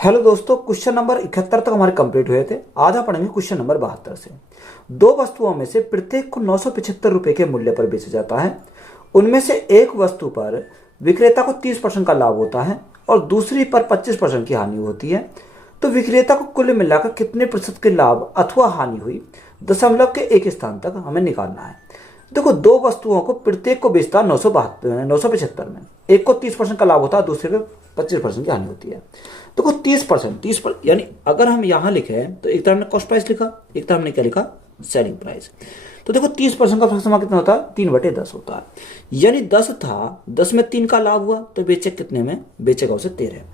Hello दोस्तों, question number 71 तक हमारे कंप्लीट हुए थे। आज हम पढ़ेंगे क्वेश्चन नंबर 72 से। दो वस्तुओं में से प्रत्येक को 975 रुपये के मूल्य पर बेचा जाता है। उनमें से एक वस्तु पर विक्रेता को 30% का लाभ होता है और दूसरी पर 25% की हानि होती है। तो विक्रेता को कुल मिलाकर कितने प्रतिशत के लाभ अथवा हानि हुई, दशमलव के एक स्थान तक हमें निकालना है। देखो, दो वस्तुओं को प्रत्येक को बेचता 975 में। एक को 30% का लाभ होता है, दूसरे को 25% की हानि होती है। देखो 30% यानी अगर हम यहाँ लिखे तो एक तरफ हमने कॉस्ट प्राइस लिखा, एक तरफ हमने क्या लिखा, सेलिंग प्राइस। तो देखो 30% का फ्रैक्शन कितना होता है, 3/10 होता है। यानी 10 था, 10 में 3 का लाभ हुआ तो बेचे कितने में, बेचेगा उसे 13 में।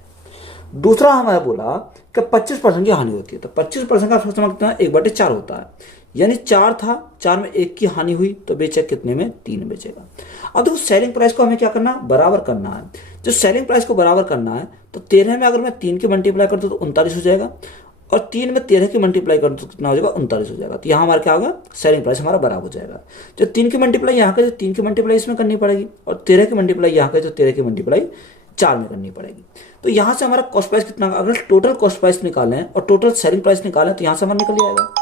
दूसरा हमें बोला कि 25% की हानि होती है, तो 25% का फ्रैक्शन कितना है, 1/4 होता है। यानी 4 था, 4 में 1 की हानि हुई तो बेचे कितने में, 3 बेचेगा। अब देखो सेलिंग प्राइस को हमें क्या करना है, बराबर करना है। जो सेलिंग प्राइस को बराबर करना है तो 13 में अगर मैं 3 की मल्टीप्लाई कर दूं तो 39 हो जाएगा, और 3 में 13 की मल्टीप्लाई कर दूं तो कितना हो जाएगा, 39 हो जाएगा। तो यहाँ हमारा क्या होगा, सेलिंग प्राइस हमारा बराबर हो जाएगा। जो 3 की मल्टीप्लाई यहाँ के, तो 3 की मल्टीप्लाई इसमें करनी पड़ेगी, और 13 की मल्टीप्लाई यहाँ के, तो 13 की मल्टीप्लाई 4 में करनी पड़ेगी। तो यहाँ से हमारा कॉस्ट प्राइस कितना, अगर टोटल कॉस्ट प्राइस निकालें और टोटल सेलिंग प्राइस निकालें तो यहाँ से हमारा निकल जाएगा।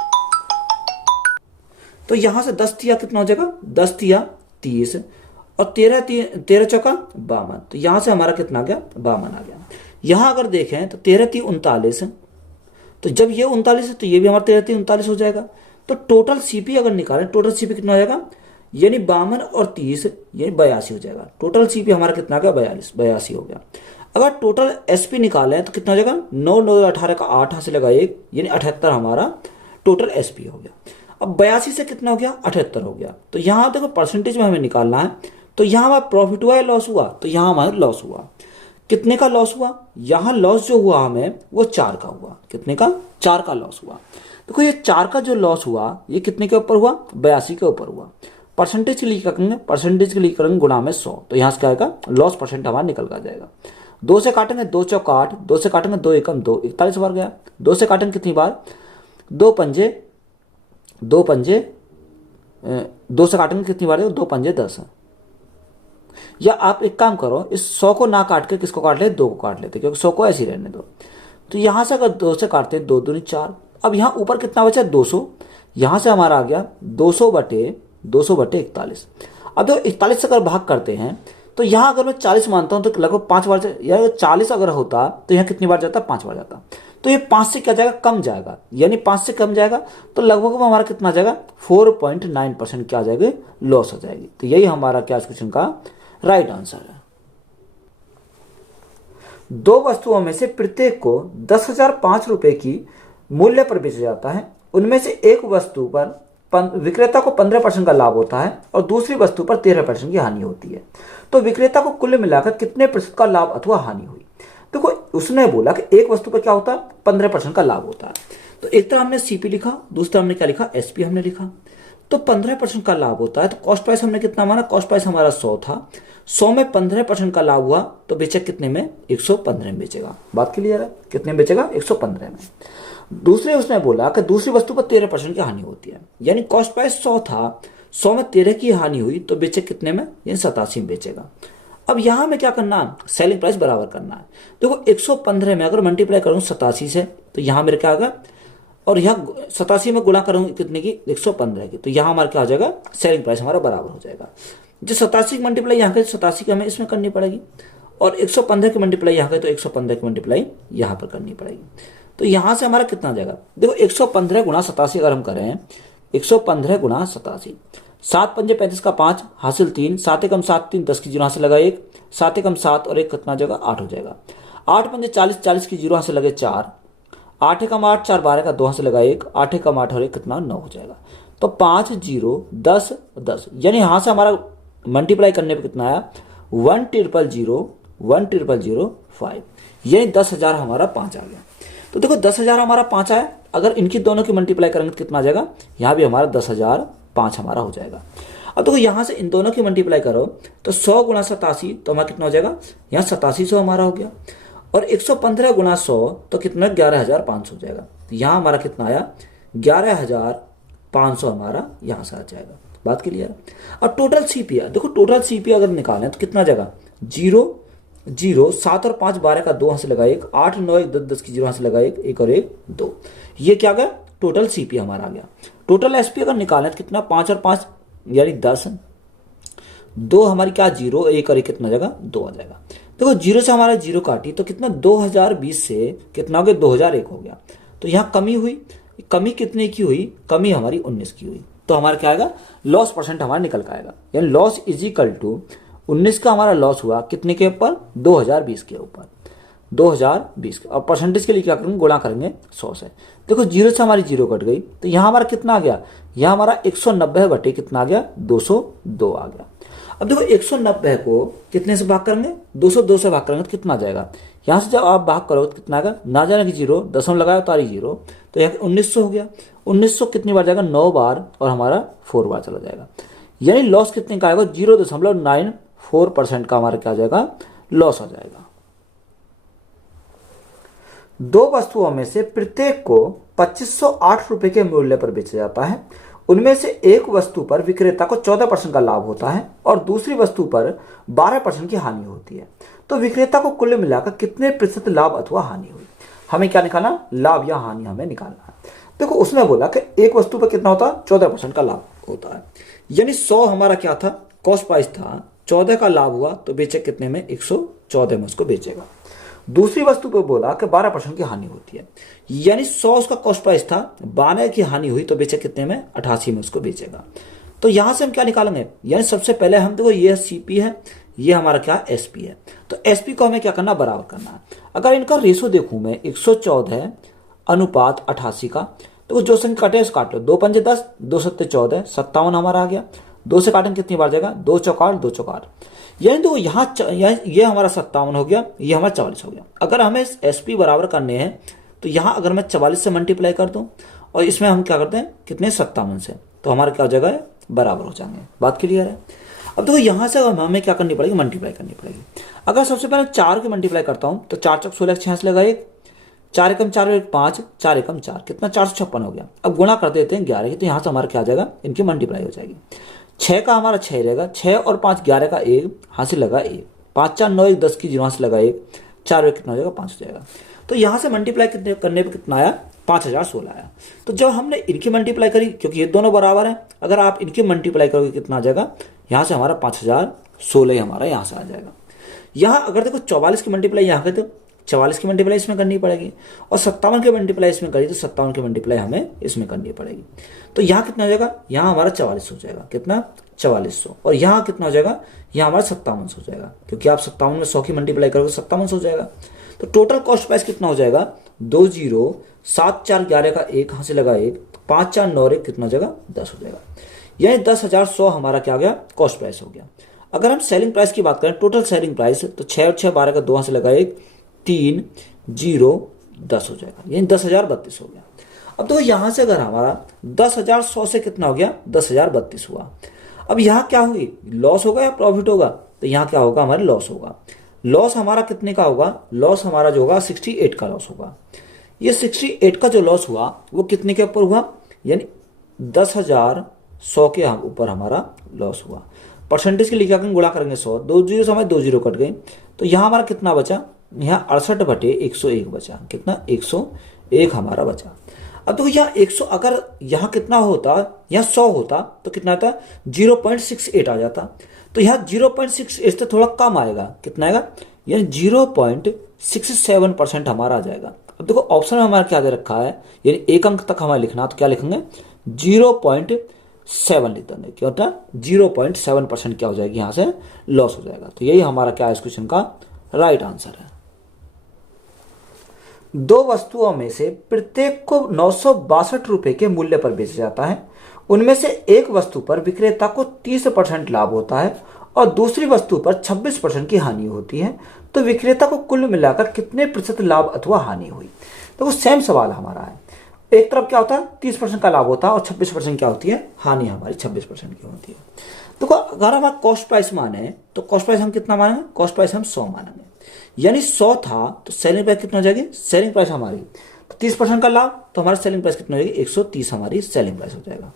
तो यहां से 10 तिया कितना हो जाएगा, 10 तिया 30, और 13 चौका 52। तो यहां से हमारा कितना आ गया, 52 आ गया। यहां अगर देखें तो 13 × 39, तो जब ये 39 है तो ये भी हमारा 13 × 39 हो जाएगा। तो टोटल सीपी अगर निकालें, टोटल सीपी कितना हो जाएगा, यानी 52 और 30 यानी 82 हो जाएगा। टोटल सीपी हमारा कितना आ गया, 82 हो गया। अगर टोटल एसपी निकालें तो कितना हो जाएगा, 9 9 18 का 8 हासिल लगा 1, यानी 78 हमारा टोटल एसपी हो गया। अब 82 से कितना हो गया, 78 हो गया। तो यहाँ देखो परसेंटेज में हमें निकालना है। तो यहाँ हमारा प्रॉफिट हुआ या लॉस हुआ, तो यहाँ हमारा लॉस हुआ। कितने का लॉस हुआ, यहाँ लॉस जो हुआ हमें वो 4 का हुआ। कितने का, 4 का लॉस हुआ। देखो ये 4 का जो लॉस हुआ ये कितने के ऊपर हुआ, 82 के ऊपर हुआ। परसेंटेज के लिए क्या करेंगे, परसेंटेज के लिए करेंगे गुणा में 100। तो यहाँ से क्या आएगा, लॉस परसेंट हमारा निकल कर जाएगा। 2 से काटेंगे, 2 चौका 8, 2 से काटेंगे 2 एकम 2, 41 बार गया। 2 से काटेंगे कितनी बार, 2 पंजे 2 से काटेंगे कितनी बार, 2 पंजे 10। या आप एक काम करो, इस 100 को ना काट के किसको काट ले, 2 को काट लेते, क्योंकि 100 को ऐसे ही रहने दो। तो यहां से अगर 2 से काटते हैं, 2 दूनी 4। अब यहां ऊपर कितना बचा, 200। यहां से हमारा आ गया 200/41। अब देखो 41 से अगर भाग करते हैं तो यहां अगर मैं 40 मानता हूं तो लगभग 5 बार, या 40 अगर होता तो यहां कितनी बार जाता, 5 बार जाता। तो ये 5 से क्या जाएगा, कम जाएगा। यानी 5 से कम जाएगा तो लगभग हमारा कितना जाएगा, 4.9% क्या आ जाएगी, लॉस हो जाएगी। तो यही हमारा क्या इस क्वेश्चन का राइट आंसर है। दो वस्तुओं में से प्रत्येक को 10,005 रुपए की मूल्य पर बेचा जाता है। उनमें से एक वस्तु पर विक्रेता को 15% का लाभ होता है और दूसरी वस्तु पर 13% की हानि होती है। तो विक्रेता को कुल मिलाकर कितने प्रतिशत का लाभ अथवा हानि हुई। देखो उसने बोला कि एक वस्तु पर क्या होता है, 15% का लाभ होता है। तो एक तरह हमने सीपी लिखा, दूसरा हमने क्या लिखा, एसपी हमने लिखा। तो 15% का लाभ होता है। तो कॉस्ट प्राइस हमने कितना माना, कॉस्ट प्राइस हमारा 100 था। 100 में 15% का लाभ हुआ तो बेचा कितने में, 115 में बेचेगा। बात क्लियर है, कितने में बेचेगा, 115 में। दूसरे उसने बोला कि दूसरी वस्तु पर 13% की हानि होती है। यानी कॉस्ट प्राइस 100 था, 100 में 13 की हानि हुई तो बेचे कितने में, यानी 87 में बेचेगा। अब यहां में क्या करना है, सेलिंग प्राइस बराबर करना है। देखो 115 में अगर मल्टीप्लाई करूं 87 से तो यहां मेरे क्या आएगा, और यहाँ 87 में गुणा करूंगी कितने की, 115 की। तो यहाँ हमारा क्या हो जाएगा, सेलिंग प्राइस हमारा बराबर हो जाएगा। जो 87 की मल्टीप्लाई यहाँ के, 87 की हमें इसमें करनी पड़ेगी, और 115 की मल्टीप्लाई यहाँ के, तो 115 की मल्टीप्लाई यहाँ पर करनी पड़ेगी। तो यहाँ से हमारा कितना आ जाएगा, देखो 115 गुणा 87 अगर हम करें, 115 गुणा 87, 7 पंजे 35 का 5 हासिल 3, 7 एकम 7 3, 10 की 0 हासिल लगा 1, 7 एकम 7 और 1 कितना हो जाएगा, 8 हो जाएगा। 8 पंजे 40, 40 की 0 हासिल लगे 4, 8 एकम 8, 4 12 का 2 हासिल लगा 1, 8 एकम 8 और 1 कितना, 9 हो जाएगा। तो 5 0 10 10, यानी यहाँ से हमारा मल्टीप्लाई करने पर कितना आया, 1,000,005, यानी 10,000 हमारा 5 आ गया। तो देखो 10,000 हमारा 5 आया। अगर इनकी दोनों की मल्टीप्लाई करेंगे तो कितना आ जाएगा, यहाँ भी हमारा 10,005 हमारा हो जाएगा। अब देखो यहाँ से इन दोनों की मल्टीप्लाई करो तो 100 गुणा 87 तो हमारा कितना हो जाएगा, यहाँ 8700 हमारा हो गया, और 115 गुणा 100 तो कितना, 11,500 हो जाएगा। तो यहाँ हमारा कितना आया, 11,500 हमारा यहाँ से आ जाएगा। बात क्लियर है। और टोटल सीपी, देखो टोटल सीपी अगर निकालें तो कितना आ जाएगा, 0 जीरो, 7 और 5 12 का 2 यहाँ से लगा 1, 8 9 1 10 10 की 0 यहाँ से लगा 1 और 1 2। ये क्या गया? टोटल सीपी हमारा आ गया। टोटल एसपी अगर निकालें तो कितना? 5 और 5 यानी 10, 2 हमारी क्या? 0, 1 और 1 कितना जाएगा? 2 आ जाएगा। देखो जीरो से हमारा जीरो काटी तो कितना? 2020 से कितना हो गया? 2001 हो गया। तो यहाँ कमी हुई। कमी कितने की हुई? कमी हमारी 19 की हुई। तो हमारा क्या आएगा? लॉस परसेंट हमारा निकल के आएगा। यानी लॉस इज इक्वल टू 19 का हमारा लॉस हुआ कितने के ऊपर? 2020 के ऊपर, 2020 के। और परसेंटेज के लिए क्या करेंगे? गुणा करेंगे 100 से। देखो जीरो से हमारी जीरो कट गई तो यहाँ हमारा कितना आ गया? यहाँ हमारा 190 बटे कितना आ गया? 202 आ गया। अब देखो 190 को कितने से भाग करेंगे? 202 से भाग करेंगे तो कितना आ जाएगा? यहाँ से जब आप भाग करोगे तो कितना आएगा? ना जाने की जीरो, दशम लगाया तो आ रही जीरो, तो यहाँ 1900 हो गया। 1900 कितनी बार जाएगा? 9 बार, और हमारा 4 बार चला जाएगा। यानी लॉस कितने का आएगा? 0.94% का हमारा क्या आ जाएगा? लॉस आ जाएगा। दो वस्तुओं में से प्रत्येक को 2508 रुपए के मूल्य पर बेचा जाता है। उनमें से एक वस्तु पर विक्रेता को 14% का लाभ होता है और दूसरी वस्तु पर 12% की हानि होती है। तो विक्रेता को कुल मिलाकर कितने प्रतिशत लाभ अथवा हानि हुई? हमें क्या निकालना? लाभ या हानि हमें निकालना है। देखो उसने बोला कि एक वस्तु पर कितना होता है? 14% का लाभ होता है। यानी 100 हमारा क्या था? कॉस्ट प्राइस था। 14 का लाभ हुआ तो बेचे कितने में? 114 में उसको बेचेगा। दूसरी वस्तु पर बोला कि 12% की हानि होती है। यानी 100 उसका कॉस्ट प्राइस था, 12 की हानि हुई तो बेचे कितने में? 88 में उसको बेचेगा। तो यहां से हम क्या निकालेंगे? यानी सबसे पहले हम देखो ये सीपी है, ये हमारा क्या? एसपी है। तो एसपी को हमें क्या करना? बराबर करना है। अगर इनका रेशो देखूं मैं 114 अनुपात 88 का, तो जो संख्या कटे काट लो। 2 पंजे 10, 2 सत्ते 14, 57 हमारा आ गया। 2 से काटेंगे कितनी बार जाएगा? 2 चौकार 2 चौकार। यानी देखो यहाँ ये हमारा 57 हो गया, ये हमारा 44 हो गया। अगर हमें एसपी बराबर करने हैं तो यहाँ अगर मैं 44 से मल्टीप्लाई कर दूं और इसमें हम क्या करते हैं? कितने? 57 से, तो हमारा क्या हो जाएगा? बराबर हो जाएंगे। बात क्लियर है? अब देखो यहाँ से हमें क्या करनी पड़ेगी? मल्टीप्लाई करनी पड़ेगी। अगर सबसे पहले 4 की मल्टीप्लाई करता हूँ तो 4 चौक 16, 6 लगा 1, 4 एकम 4 और 1 5, 4 एकम 4, कितना? 456 हो गया। अब गुणा कर देते हैं 11 की, तो यहाँ से हमारा क्या आ जाएगा? इनकी मल्टीप्लाई हो जाएगी। 6 का हमारा 6 रहेगा, 6 और 5 11 का 1, हासिल लगा 1, 5 4 9 1 10 की 0 हासिल लगा 1, 4 कितना हो जाएगा? 5 हो जाएगा। तो यहाँ से मल्टीप्लाई कितने करने पर कितना आया? 5016 आया। तो जब हमने इनकी मल्टीप्लाई करी, क्योंकि ये दोनों बराबर हैं, अगर आप इनकी मल्टीप्लाई करोगे कितना आ जाएगा? यहाँ से हमारा 5016 हमारा यहाँ से आ जाएगा। यहाँ अगर देखो 44 की मल्टीप्लाई यहाँ करते, 44 की मल्टीप्लाई इसमें करनी पड़ेगी, और 57 की मल्टीप्लाई इसमें करी तो 57 की मल्टीप्लाई हमें इसमें करनी पड़ेगी। तो यहाँ कितना हो जाएगा? यहाँ हमारा 44 हो जाएगा। कितना? 4400। और यहाँ कितना हो जाएगा? यहाँ हमारा 5700 हो जाएगा, क्योंकि आप 57 में 100 की मल्टीप्लाई करोगे 5700 हो जाएगा। तो टोटल कॉस्ट प्राइस कितना हो जाएगा? 20 7 4 11 का 1 यहाँ से लगा 1, 5 4 9 1 कितना हो जाएगा? 10 हो जाएगा। यानी 10,100 हमारा क्या हो गया? कॉस्ट प्राइस हो गया। अगर हम सेलिंग प्राइस की बात करें, टोटल सेलिंग प्राइस, तो 6 और 6 12 का 2 यहाँ से लगा 1, 3 0 10 हो जाएगा। यानी 10,032 हो गया। अब तो यहाँ से अगर हमारा 10,100 से कितना हो गया? 10,032 हुआ। अब यहाँ क्या हुई? लॉस होगा या प्रॉफिट होगा? तो यहाँ क्या होगा? हमारे लॉस होगा। लॉस हमारा कितने का होगा? लॉस हमारा जो होगा 68 का लॉस होगा। ये 68 का जो लॉस हुआ वो कितने के ऊपर हुआ? यानी 10,100 के ऊपर हमारा लॉस हुआ। परसेंटेज के लिए क्या करेंगे? गुणा करेंगे 100, 2 जीरो से हमारे 2 जीरो कट गए, तो यहाँ हमारा कितना बचा? यहाँ 68 बटे 101 बचा। कितना? 101 हमारा बचा। अब देखो यहाँ 100, अगर यहाँ कितना होता? यहाँ 100 होता तो कितना आता? 0.68 आ जाता। तो यहाँ 0.68 से थोड़ा कम आएगा। कितना आएगा? यानी 0.67% हमारा आ जाएगा। अब देखो ऑप्शन में हमारा क्या दे रखा है? यानी एक अंक तक हमें लिखना, तो क्या लिखेंगे? 0.7 लिख देंगे। क्या होता है? 0.7% क्या हो जाएगी? यहाँ से लॉस हो जाएगा। तो यही हमारा क्या है इस क्वेश्चन का राइट आंसर है। दो वस्तुओं में से प्रत्येक को 962 रुपए के मूल्य पर बेचा जाता है। उनमें से एक वस्तु पर विक्रेता को 30% लाभ होता है और दूसरी वस्तु पर 26% की हानि होती है। तो विक्रेता को कुल मिलाकर कितने प्रतिशत लाभ अथवा हानि हुई? तो वो सेम सवाल हमारा है। एक तरफ क्या होता है? 30% का लाभ होता है और 26% क्या होती है? हानि हमारी 26% की होती है। देखो अगर हमारा कॉस्ट प्राइस माने तो कॉस्ट प्राइस हम कितना मानेंगे? कॉस्ट प्राइस हम 100 मानेंगे। यानी 100 था तो सेलिंग प्राइस कितना हो जाएगी? सेलिंग प्राइस हमारी 30% का लाभ, तो हमारी सेलिंग प्राइस कितना हो जाएगी? 130 हमारी सेलिंग प्राइस हो जाएगा।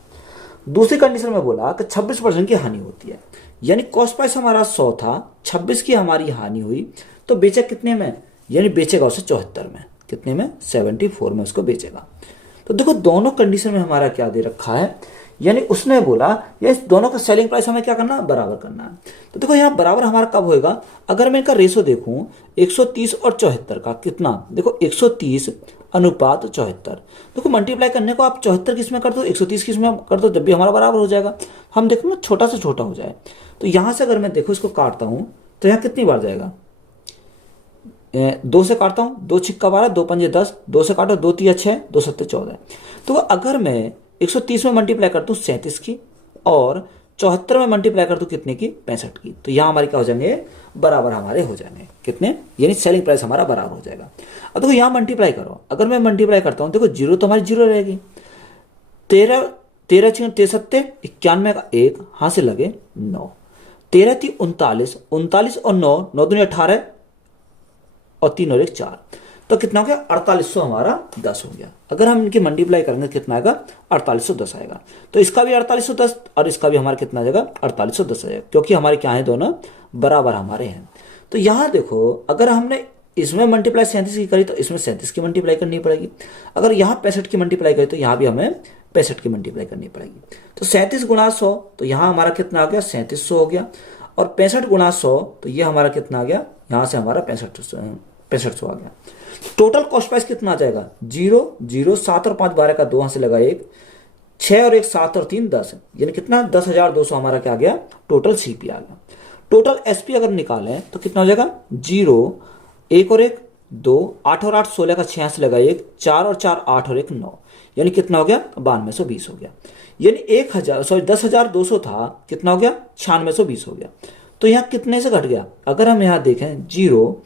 दूसरी कंडीशन में बोला कि 26% की हानि होती है। यानी कॉस्ट प्राइस हमारा 100 था, 26 की हमारी हानि हुई, तो बेचा कितने में, यानी बेचेगा उसे 74 में, कितने में, 74 में उसको बेचेगा। तो देखो दोनों कंडीशन में हमारा क्या दे रखा है, यानी उसने बोला ये दोनों का सेलिंग प्राइस हमें क्या करना है, बराबर करना है। तो देखो यहाँ बराबर हमारा कब होएगा, अगर मैं इनका रेशो देखूं 130 और 74 का, कितना, देखो 130 अनुपात 74, देखो मल्टीप्लाई करने को आप 74 किस में कर दो, 130 किस में कर दो, जब भी हमारा बराबर हो जाएगा। हम देखो ना छोटा से छोटा हो जाए, तो यहाँ से अगर मैं देखो इसको काटता हूँ तो यहाँ कितनी बार जाएगा, 2 से काटता हूँ, 2 छिक्का 12, 2 पंजे 10, 2 से काटो, 2 तिया 6, 2 सत्ते 14। तो अगर मैं 130 में मल्टीप्लाई करता हूँ 37 की, और 74 में मल्टीप्लाई कर दूं कितने की, 65 की, तो यहाँ हमारे क्या हो जाएंगे, बराबर हमारे हो जाएंगे, कितने, यानी सेलिंग प्राइस हमारा बराबर हो जाएगा। अब देखो यहाँ मल्टीप्लाई करो, अगर मैं मल्टीप्लाई करता हूँ, देखो जीरो तो हमारी जीरो रहेगी, 13 13 91 का 1 हाथ से लगे 9, 13 थी 39, 39 और 9, 9 दूनी 18 और 3 और 1 4, तो कितना हो गया, 4800 हमारा 10 हो गया। अगर हम इनकी मल्टीप्लाई करेंगे कितना आएगा, 4810 आएगा। तो इसका भी 4810 और इसका भी हमारा कितना आ जाएगा, 4810 आएगा, क्योंकि हमारे क्या है, दोनों बराबर हमारे हैं। तो यहाँ देखो अगर हमने इसमें मल्टीप्लाई 37 की करी तो इसमें 37 की मल्टीप्लाई करनी पड़ेगी, अगर यहाँ 65 की मल्टीप्लाई करी तो यहाँ भी हमें 65 की मल्टीप्लाई करनी पड़ेगी। तो 37 गुणा 100, तो यहाँ हमारा कितना आ गया, 3700 हो गया, और 65 गुणा 100, तो ये हमारा कितना आ गया, यहाँ से हमारा 6500 आ गया। टोटल कॉस्ट प्राइस कितना आ जाएगा, 0 0 7 और 5 12 का 2 हाथ से लगा 1, 6 और 1 7 और 3 10, यानी कितना, 10,200 हमारा क्या आ गया, टोटल सीपी आ गया। टोटल एसपी अगर निकालें तो कितना हो जाएगा, 0 1 और 1 2, 8 और 8 16 का 6 से लगा 1, 4 और 4 8 और 1 9, यानी कितना हो गया, 9220 हो गया। यानी 10,200 था, कितना हो गया, 9620 हो गया। तो यहाँ कितने से घट गया, अगर हम यहाँ देखें 0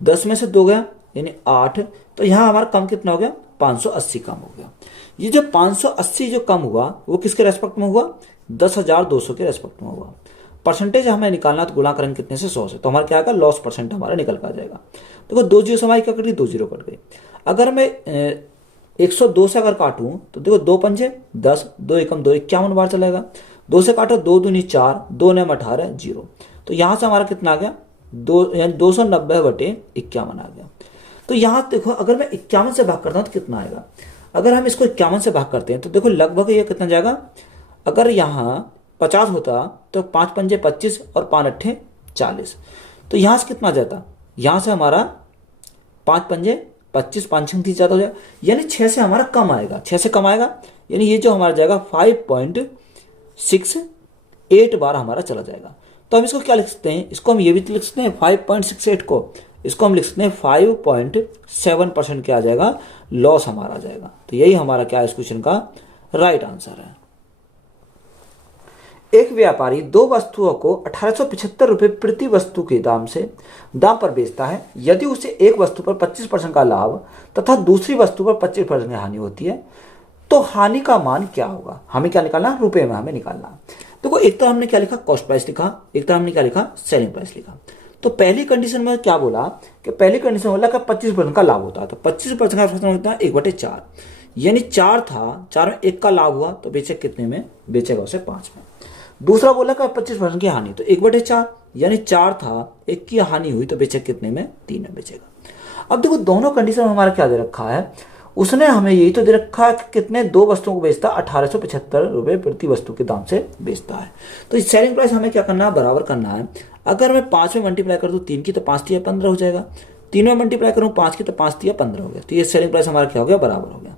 10 में से 2 गया यानी 8, तो यहाँ हमारा कम कितना हो गया, 580 कम हो गया। ये जो 580 जो कम हुआ वो किसके रेस्पेक्ट में हुआ, 10,200 के रेस्पेक्ट में हुआ। परसेंटेज हमें निकालना तो गुणा करेंगे कितने से, 100 से, तो हमारा क्या आएगा, लॉस परसेंट हमारा निकल कर जाएगा। देखो 2 जीरो से हमारी क्या कट गई, 2 जीरो कट गई। अगर मैं 102 से अगर काटूं तो देखो 2 पंजे 10, 2 एकम 2 51 बार चलेगा, 2 से काटो 2 दूनी 4, 2 ने 18 0, तो यहाँ से हमारा कितना आ गया, 290/51 आ गया। तो यहाँ देखो अगर मैं 51 से भाग करता हूँ तो कितना आएगा, अगर हम इसको 51 से भाग करते हैं तो देखो लगभग ये कितना जाएगा, अगर यहाँ 50 होता तो 5 पंजे 25 और 5 अट्ठे 40, तो यहाँ से कितना जाता, यहाँ से हमारा 5 पंजे 25 5 छंग 30 ज़्यादा हो जाएगा, यानी 6 से हमारा कम आएगा, 6 से कम आएगा, यानी ये जो हमारा जाएगा 5.68 बार हमारा चला जाएगा। तो हम इसको क्या लिख सकते हैं, इसको हम ये भी लिख सकते हैं 5.68 को, इसको हम लिख सकते हैं 5.7% क्या आ जाएगा, लॉस हमारा आ जाएगा। तो यही हमारा क्या है इस क्वेश्चन का राइट आंसर है। एक व्यापारी 2 वस्तुओं को 1875 रुपये प्रति वस्तु के दाम पर बेचता है। यदि उसे एक वस्तु पर 25% का लाभ तथा दूसरी वस्तु पर 25% की हानि होती है तो हानि का मान क्या होगा, हमें क्या निकालना, रुपए में हमें निकालना। देखो एक तरह हमने क्या लिखा, कॉस्ट प्राइस लिखा, एक तरह हमने क्या लिखा, सेलिंग प्राइस लिखा। तो पहली कंडीशन में क्या बोला कि पहली कंडीशन बोला कि 25% का लाभ होता है, तो 25% का होता है 1/4, यानी 4 था, 4 में 1 का लाभ हुआ तो बेचे कितने में, बेचेगा उसे 5 में। दूसरा बोला कि 25% की हानि, तो 1/4 यानी 4 था, 1 की हानि हुई तो बेचे कितने में, 3 में बेचेगा। अब देखो दोनों कंडीशन में हमारा क्या दे रखा है, उसने हमें यही तो दे रखा है कि कितने 2 वस्तुओं को बेचता है, 1875 रुपये प्रति वस्तु के दाम से बेचता है। तो इस सेलिंग प्राइस हमें क्या करना है, बराबर करना है। अगर मैं 5 में मल्टीप्लाई कर दूँ 3 की तो 5 तिया 15 हो जाएगा, 3 में मल्टीप्लाई करूँ 5 की तो 5 तिया 15 हो गया, तो ये सेलिंग प्राइस हमारा क्या हो गया, बराबर हो गया।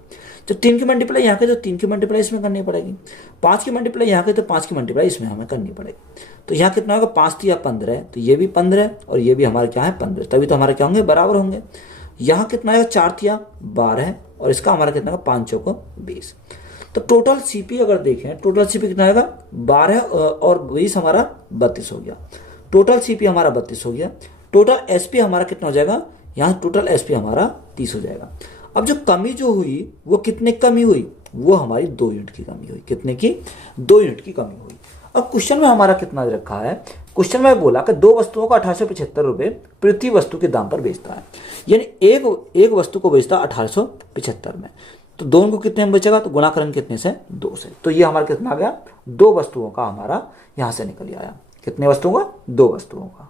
जब 3 की मल्टीप्लाई यहाँ के तो 3 की मल्टीप्लाई इसमें करनी पड़ेगी, 5 की मल्टीप्लाई यहाँ के तो 5 की मल्टीप्लाई इसमें हमें करनी पड़ेगी। तो यहाँ कितना होगा, 5 तिया 15, तो ये भी 15 और ये भी हमारा क्या है 15, तभी तो हमारे क्या होंगे, बराबर होंगे। यहाँ कितना आएगा, 4 तिया 12 और इसका हमारा कितना होगा, 5 चौको 20। तो टोटल सीपी अगर देखें, टोटल सीपी कितना आएगा, 12 और 20 हमारा 32 हो गया। टोटल सीपी हमारा 32 हो गया। टोटल एसपी हमारा कितना हो जाएगा, यहाँ टोटल एसपी हमारा 30 हो जाएगा। अब जो कमी जो हुई वो कितने कमी हुई, वो हमारी 2 यूनिट की कमी हुई, कितने की, 2 यूनिट की कमी हुई। अब क्वेश्चन में हमारा कितना रखा है, क्वेश्चन में बोला कि 2 वस्तुओं को 1875 रुपये प्रति वस्तु के दाम पर बेचता है, यानी एक वस्तु को बेचता 1875 में, तो दोनों को कितने में बेचेगा, तो गुणा करेंगे कितने से, 2 से। तो ये हमारा कितना आ गया, 2 वस्तुओं का हमारा यहाँ से निकल आया, कितने वस्तुओं का, 2 वस्तुओं का।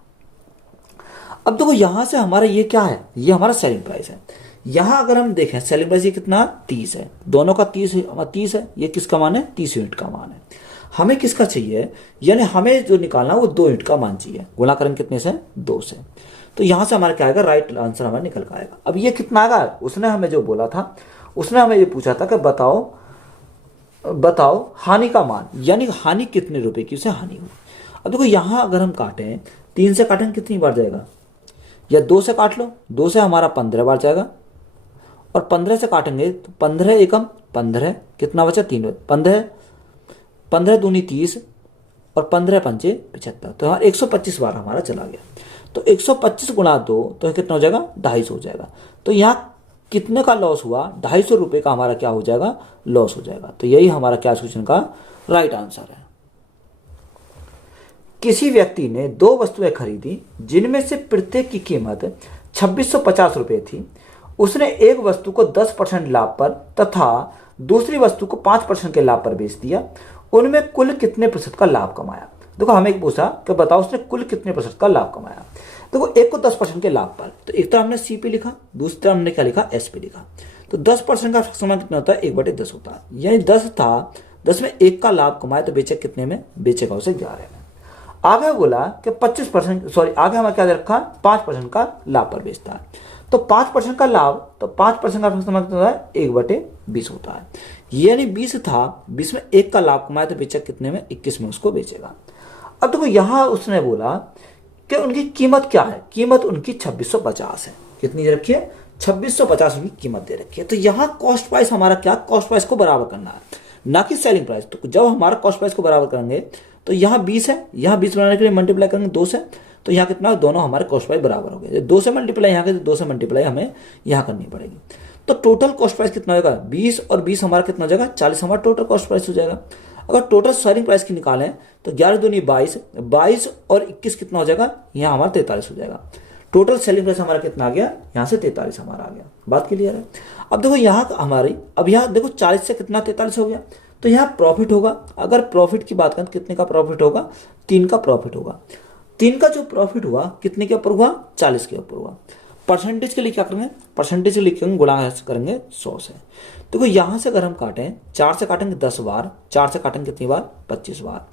अब देखो यहां से हमारा ये क्या है, ये हमारा सेलिंग प्राइस है। यहां अगर हम देखें सेलिंग प्राइस ये कितना 30 है, दोनों का 30 है। ये किसका मान है, 30 यूनिट का मान है। हमें किसका चाहिए, यानी हमें जो निकालना है वो 2 यूनिट का मान चाहिए। गुणा करेंगे कितने से, 2 से। तो यहां से हमारा क्या आएगा, राइट आंसर हमारा निकल कर आएगा। अब ये कितना आएगा, उसने हमें जो बोला था, उसने हमें ये पूछा था कि बताओ हानि का मान, यानी हानि कितने रुपए की उसे हानि हुई। अब देखो यहां अगर हम काटें, 3 से काटेंगे कितनी बार जाएगा, या 2 से काट लो, 2 से हमारा 15 बार जाएगा, और 15 से काटेंगे तो 15 एकम 15, कितना बचा 3, 15 दूनी 30 और 15 पंचे 75, तो यहाँ 125 बार हमारा चला गया। तो 125 गुणा 2 तो कितना हो जाएगा, 250 हो जाएगा। तो यहाँ कितने का लॉस हुआ, 250 रुपये का हमारा क्या हो जाएगा, लॉस हो जाएगा। तो यही हमारा क्या क्वेश्चन का राइट आंसर है। किसी व्यक्ति ने 2 वस्तुएं खरीदी जिनमें से प्रत्येक की कीमत 2650 रुपये थी। उसने एक वस्तु को 10% लाभ पर तथा दूसरी वस्तु को 5% के लाभ पर बेच दिया। उनमें कुल कितने प्रतिशत का लाभ कमाया। देखो हमें पूछा कि बताओ उसने कुल कितने प्रतिशत का लाभ कमाया। देखो एक को 10% के लाभ पर, तो एक तरह हमने सी पे लिखा, दूसरी तरह हमने क्या लिखा, एस पे लिखा। तो 10% का समान कितना होता है, 1/10 होता है। यानी 10 था, 10 में 1 का लाभ कमाया तो बेचे कितने में, बेचेगा उसे 11 में। आगे बोला कि 25%, सॉरी आगे हमें क्या रखा, 5% का लाभ पर बेचता है। तो 5% का लाभ, तो 5% का समान कितना होता है, 1/20 होता है। यानी 20 था, 20 में 1 का लाभ कमाया तो बेचा कितने में, 21 में उसको बेचेगा। अब देखो यहां उसने बोला कि उनकी कीमत क्या है, कीमत उनकी 2650 है। कितनी दे रखी है, 2650 उनकी कीमत दे रखी है। तो यहाँ कॉस्ट प्राइस हमारा क्या, कॉस्ट प्राइस को बराबर करना है, ना कि सेलिंग प्राइस। तो जब हमारा कॉस्ट प्राइस को बराबर करेंगे तो यहाँ 20 है, यहाँ 20 बनाने के लिए मल्टीप्लाई करेंगे 2 से, तो यहाँ कितना, दोनों हमारे कॉस्ट प्राइस बराबर हो गए। 2 से मल्टीप्लाई यहाँ के, 2 से मल्टीप्लाई हमें यहाँ करनी पड़ेगी। तो टोटल कॉस्ट प्राइस कितना होगा, 20 और 20 हमारा कितना हो जाएगा, 40 हमारा टोटल कॉस्ट प्राइस हो जाएगा। अगर टोटल सेलिंग प्राइस की निकालें तो 11 दूनी 22, 22 और 21 कितना हो जाएगा, यहाँ हमारा 43 हो जाएगा। टोटल सेलिंग प्राइस हमारा कितना आ गया, यहाँ से 43 हमारा आ गया। बात क्लियर है। अब देखो यहाँ हमारी, अब यहाँ देखो 40 से कितना 43 हो गया, तो यहाँ प्रॉफिट होगा। अगर प्रॉफिट की बात करें तो कितने का प्रॉफिट होगा, 3 का प्रॉफिट होगा। 3 का जो प्रॉफिट हुआ कितने के ऊपर हुआ, 40 के ऊपर हुआ। परसेंटेज के लिए क्या करेंगे, परसेंटेज के लिए गुणा करेंगे 100 से। देखो यहां से अगर हम काटें, 4 से काटेंगे 10 बार, 4 से काटेंगे कितनी बार, 25 बार।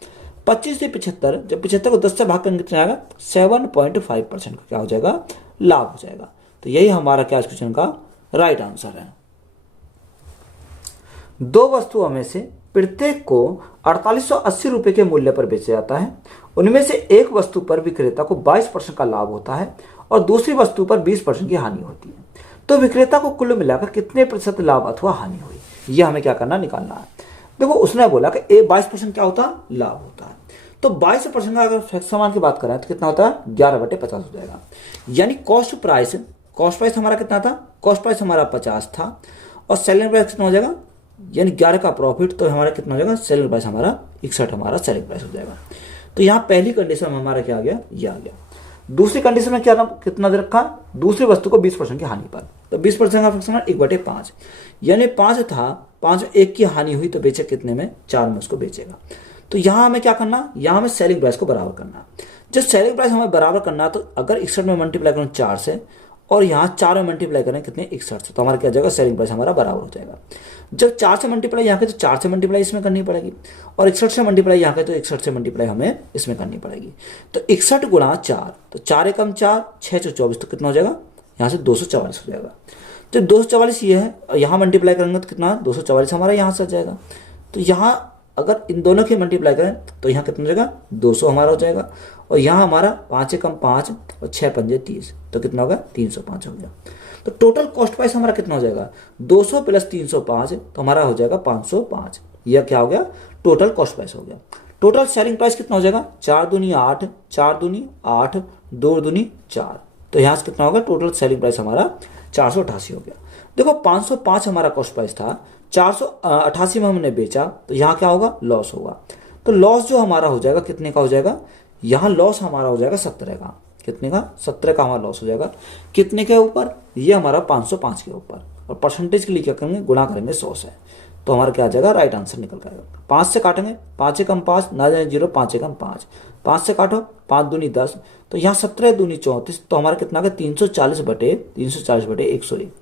25 से 75, जब 75 को 10 से भाग करेंगे कितना आएगा, 7.5% का क्या हो जाएगा, लाभ हो जाएगा। तो यही हमारा क्या इस क्वेश्चन का राइट आंसर है। 2 वस्तुओं में से प्रत्येक को 4880 रुपये के मूल्य पर बेचा जाता है। उनमें से एक वस्तु पर विक्रेता को 22% का लाभ होता है और दूसरी वस्तु पर 20% की हानि होती है। तो विक्रेता को कुल मिलाकर कितने प्रतिशत लाभ अथवा हानि हुई, यह हमें क्या करना, निकालना है। देखो उसने बोला कि 22% क्या होता है, लाभ होता है। तो 22% का अगर सामान की बात करें तो कितना होता है, 11/50 हो जाएगा। यानी कॉस्ट प्राइस हमारा कितना था, कॉस्ट प्राइस हमारा 50 था और सेलिंग प्राइस कितना हो जाएगा, यानी 11 का प्रॉफिट, तो हमारा कितना हो जाएगा, सेलिंग प्राइस हमारा 61 हमारा सेलिंग प्राइस हो जाएगा। तो यहाँ पहली कंडीशन में हमारा क्या आ गया, ये आ गया। दूसरी कंडीशन में क्या कितना दे रखा, दूसरी वस्तु को 20% की हानि पर, तो 20% का फंक्शन 1/5, यानी 5 था, 5 में 1 की हानि हुई तो बेचे कितने में, 4 में उसको बेचेगा। तो यहाँ हमें क्या करना, यहाँ हमें सेलिंग प्राइस को बराबर करना। जब सेलिंग प्राइस हमें बराबर करना तो अगर 61 में मल्टीप्लाई करें 4 से और यहाँ 4 में मल्टीप्लाई करें कितने, 61 से, तो हमारा क्या जाएगा, सेलिंग प्राइस हमारा बराबर हो जाएगा। जब 4 से मल्टीप्लाई यहाँ के तो 4 से मल्टीप्लाई इसमें करनी पड़ेगी और 61 से मल्टीप्लाई यहाँ के तो 61 से मल्टीप्लाई हमें इसमें करनी पड़ेगी। तो 61 गुणा 4, तो 4 एकम 4, 6 से 24, तो कितना हो जाएगा, यहाँ से 244 हो जाएगा। तो 244 ये है और यहाँ मल्टीप्लाई करेंगे तो कितना, 244 हमारा यहाँ से आ जाएगा। तो यहाँ अगर इन दोनों की मल्टीप्लाई करें तो यहाँ कितना हो जाएगा, 200 हमारा हो जाएगा और यहाँ हमारा 5 एकम 5 और 6 पंजे 30, तो कितना होगा, 305 हो गया। तो टोटल कॉस्ट प्राइस हमारा कितना हो जाएगा, 200 प्लस 305, तो हमारा हो जाएगा 505। यह क्या हो गया, टोटल कॉस्ट प्राइस हो गया। टोटल सेलिंग प्राइस कितना हो जाएगा, 4 दूनी 8, 4 दूनी 8, 2 दूनी 4, तो यहाँ से कितना होगा, टोटल सेलिंग प्राइस हमारा 488 हो गया। देखो 505 हमारा कॉस्ट प्राइस था, 488 में हमने बेचा, तो यहाँ क्या होगा, लॉस होगा। तो लॉस जो हमारा हो जाएगा कितने का हो जाएगा, यहाँ लॉस हमारा हो जाएगा 17 का। कितने का, 17 का हमारा लॉस हो जाएगा। कितने के ऊपर, ये हमारा 505 के ऊपर। और परसेंटेज के लिए क्या करेंगे, गुणा करेंगे 100 से। तो हमारा क्या आ जाएगा, राइट आंसर निकल कर आएगा। 5 से काटेंगे, 5 एकम 5, ना जाए 0, 5 एकम 5, 5 से काटो, 5 दूनी 10, तो यहाँ 17 दूनी 34, तो हमारा कितना का 340/101।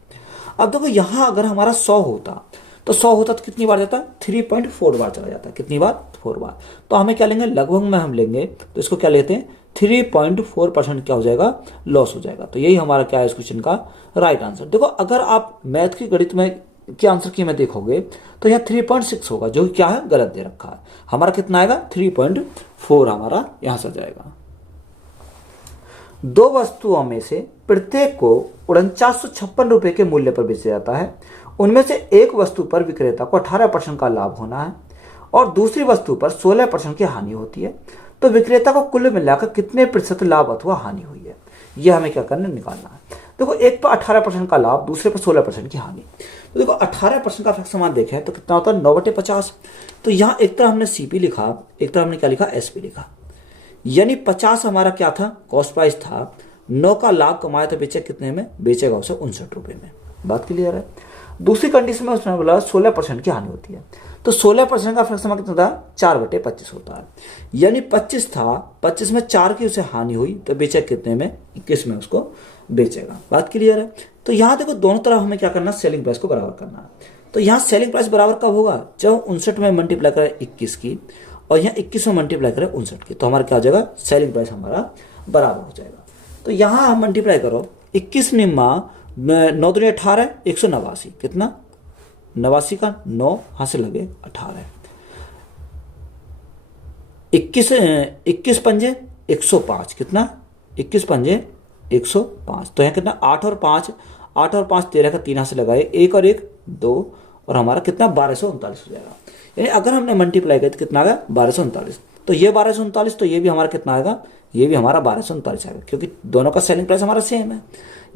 अब देखो यहाँ अगर हमारा 100 होता तो 100 होता तो कितनी बार जाता, 3.4 बार चला जाता है। कितनी बार, 4 बार। तो हमें क्या लेंगे, लगभग में हम लेंगे तो इसको क्या लेते हैं, 3.4% क्या हो जाएगा, लॉस हो जाएगा। तो यही हमारा क्या है इस क्वेश्चन का राइट आंसर। देखो अगर आप मैथ की गणित में के आंसर की में देखोगे तो यहाँ 3.6 होगा, जो क्या है, गलत दे रखा है। हमारा कितना आएगा, 3.4 हमारा यहां से जाएगा। दो वस्तुओं में से प्रत्येक को 4956 रुपए के मूल्य पर बेचा जाता है। उनमें से एक वस्तु पर विक्रेता को 18% का लाभ होना है और दूसरी वस्तु पर 16% की हानि होती है। तो विक्रेता को कुल मिलाकर कितने प्रतिशत लाभ अथवा हानि हुई है, यह हमें क्या करना, निकालना है। देखो एक पर 18% का लाभ, दूसरे पर 16% की हानि। तो देखो 18% का फ्रैक्शन देखें तो कितना होता है, 9/50। तो यहाँ एक तरह हमने सीपी लिखा, एक तरह हमने क्या लिखा, एसपी लिखा। यानी 50 हमारा क्या था, कॉस्ट प्राइस था। 9 का लाभ कमाया तो बेचे कितने में, बेचेगा उसे 59 रुपए में। बात क्लियर है। दूसरी कंडीशन में उसने बोला 16% की हानि होती है। तो 16% का फ्रैक्शन कितना था, 4/25 होता है। यानी 25 था, 25 में 4 की उसे हानि हुई तो बेचे कितने में, 21 में उसको बेचेगा। बात क्लियर है। तो यहाँ देखो दोनों तरफ हमें क्या करना, सेलिंग प्राइस को बराबर करना है। तो यहाँ सेलिंग प्राइस बराबर कब होगा, जब 59 में मल्टीप्लाई करें 21 की और यहाँ 21 में मल्टीप्लाई करें 59 की, तो हमारा क्या हो जाएगा, सेलिंग प्राइस हमारा बराबर हो जाएगा। तो यहाँ हम मल्टीप्लाई करो, 21 निम्मा 9 दूनी 18, 189, कितना, 89 का 9 हाथ से लगे 18, 21 पंजे 105, कितना, 21 पंजे 105। तो यहाँ कितना, 8 और 5, 13 का 3 हाथ से लगाए, 1 और 1 2, और हमारा कितना 1239 हो जाएगा। यानी अगर हमने मल्टीप्लाई किया तो कितना आ गया, 1239। तो ये 1239, तो ये भी हमारा कितना आएगा, ये भी हमारा 1239 आएगा, क्योंकि दोनों का सेलिंग प्राइस हमारा सेम है।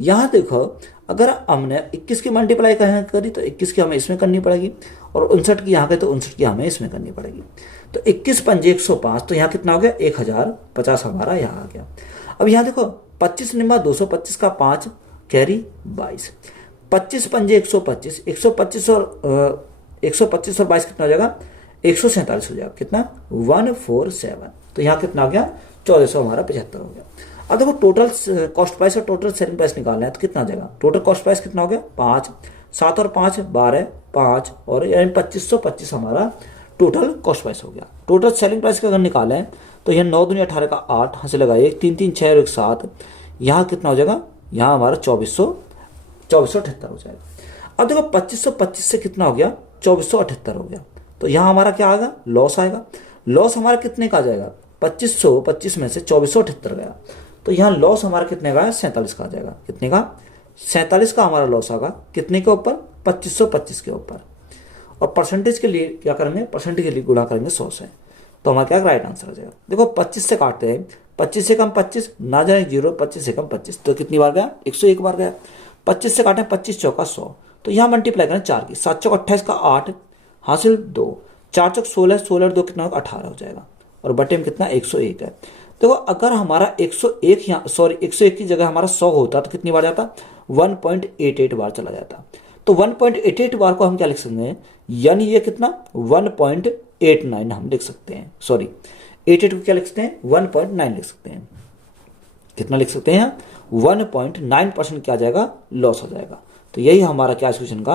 यहाँ देखो अगर हमने 21 की मल्टीप्लाई करी तो 21 की हमें इसमें करनी पड़ेगी, और 59 की यहाँ गई तो 59 की हमें इसमें करनी पड़ेगी। तो 21 पंजे 105, तो यहाँ कितना हो गया, 1050 हमारा यहाँ आ गया। अब यहाँ देखो 25 निम्मा 225 का 5 कैरी 22, 25 पंजे 125, 125 और 22 कितना हो जाएगा, 147 हो जाएगा, कितना 147। तो यहाँ कितना हो गया, 1400 हमारा 75 हो गया। अब देखो टोटल कॉस्ट प्राइस और टोटल सेलिंग प्राइस निकालना है तो कितना आ जाएगा, टोटल कॉस्ट प्राइस कितना हो गया 5, 7 और 5 12, 5 और यानी 2525 हमारा टोटल कॉस्ट प्राइस हो गया। टोटल सेलिंग प्राइस का अगर निकालें तो यहाँ 9 दूनी 18 का 8 हाथ से लगाइए, 3 3 6 और 1 7, यहाँ कितना हो जाएगा, यहाँ हमारा 2478 हो जाएगा। अब देखो 2525 से कितना हो गया, 2478 हो गया। तो यहाँ हमारा क्या आएगा, लॉस आएगा। लॉस हमारा कितने का आ जाएगा, 2525 में से 2478 गया, तो यहाँ लॉस हमारा कितने का है, 47 का आ जाएगा। कितने का, 47 का हमारा लॉस आएगा, कितने के ऊपर, 2525 के ऊपर। और परसेंटेज के लिए क्या करेंगे, परसेंटेज के लिए गुणा करेंगे 100 से, तो हमारा क्या राइट आंसर आ जाएगा। देखो 25 से काटते हैं, 25 से कम 25 ना जाए 0, 25 से कम 25, तो कितनी बार गया, 101 बार गया। 25 से काटें 25 चौका 100, तो यहाँ मल्टीप्लाई करें 4 की, 7 चौक 28 का 8 हासिल 2, 4 चौक 16, 16 और 2 कितना होगा 18 हो जाएगा, और बटे में कितना 101 है। देखो अगर हमारा 101 यहाँ 101 की जगह हमारा 100 होता तो कितनी बार जाता, 1.88 बार चला जाता। तो 1.88 बार को हम क्या लिख सकते हैं, यानी ये कितना 1.89 हम लिख सकते हैं, सॉरी 88 को क्या लिख सकते हैं, 1.9 लिख सकते हैं। कितना लिख सकते हैं, 1.9% क्या आ जाएगा, लॉस हो जाएगा। तो यही हमारा क्या क्वेश्चन का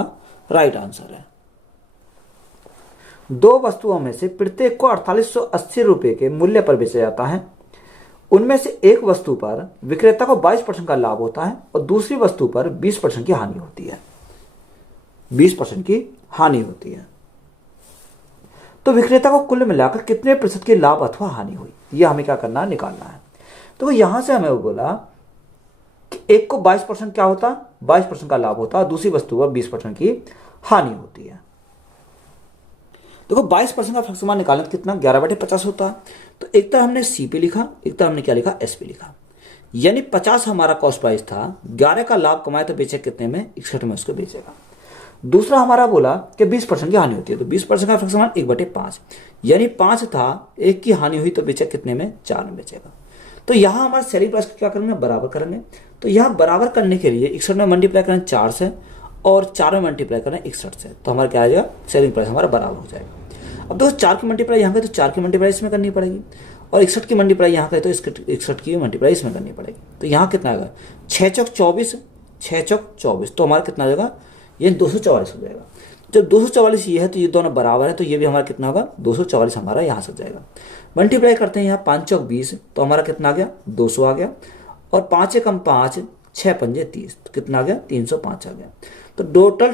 राइट आंसर है। दो वस्तुओं में से प्रत्येक को 4880 रुपए के मूल्य पर बेचा जाता है। उनमें से एक वस्तु पर विक्रेता को 22% का लाभ होता है और दूसरी वस्तु पर 20% की हानि होती है, 20% की हानि होती है। तो विक्रेता को कुल मिलाकर कितने प्रतिशत की लाभ अथवा हानि हुई, यह हमें क्या करना है, निकालना है। तो यहां से हमें वो बोला कि एक को 22% क्या होता, 22% का लाभ होता है, दूसरी वस्तु पर 20% की हानि होती है। देखो 22% का फ्रैक्शन निकालना तो कितना 11/50 होता है। तो एक तरह हमने सीपी लिखा, एक तरह हमने क्या लिखा, एसपी लिखा। यानी 50 हमारा कॉस्ट प्राइस था, 11 का लाभ कमाए तो बेचे कितने में, 61 में उसको बेचेगा। दूसरा हमारा बोला कि 20% की हानि होती है, तो 20% का फ्रैक्शन 1/5, यानी 5 था, 1 की हानि हुई तो बेचे कितने में, 4 में बेचेगा। तो यहाँ हमारे सेलिंग प्राइस को क्या करेंगे, बराबर करेंगे। तो यहाँ बराबर करने के लिए 61 में मल्टीप्लाई करें 4 से और 4 में मल्टीप्लाई करें 61 से, तो हमारा क्या आ जाएगा, सेलिंग प्राइस हमारा बराबर हो जाएगा। अब दोस्तों 4 की मल्टीप्लाई यहाँ पे तो 4 की मल्टीप्लाई इसमें करनी पड़ेगी, और 61 की मल्टीप्लाई यहाँ पे तो 61 की मल्टीप्लाई इसमें करनी पड़ेगी। तो यहाँ कितना आएगा, 6 चौक 24, 6 चौक 24, तो हमारा कितना आ जाएगा, ये 244 हो जाएगा। जब 244 ये है तो ये दोनों बराबर है, तो ये भी हमारा कितना होगा, 244 हमारा यहाँ से जाएगा। मल्टीप्लाई करते हैं यहाँ 5 चौक 20, तो हमारा कितना आ गया, 200 आ गया, और 5 एकम 5, 6 पंजे 30, तो कितना आ गया, 305 आ गया। तो टोटल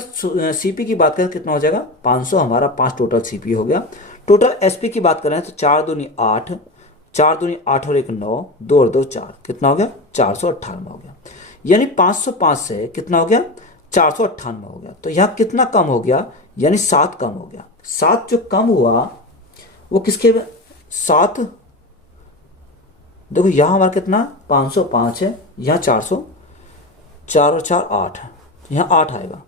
सीपी की बात करें कितना हो जाएगा, 500 हमारा 5 टोटल सीपी हो गया। टोटल एसपी की बात करें तो 4 दूनी 8, 4 दूनी 8 और 1 9, 2 और 2 4, कितना हो गया, 498 हो गया। यानी 505 से कितना हो गया, 498 हो गया। तो यहाँ कितना कम हो गया, यानी 7 कम हो गया। 7 जो कम हुआ वो किसके 7, देखो यहाँ हमारा कितना 505 है, यहाँ 400, 4 और 4 8, यहाँ 8 आएगा।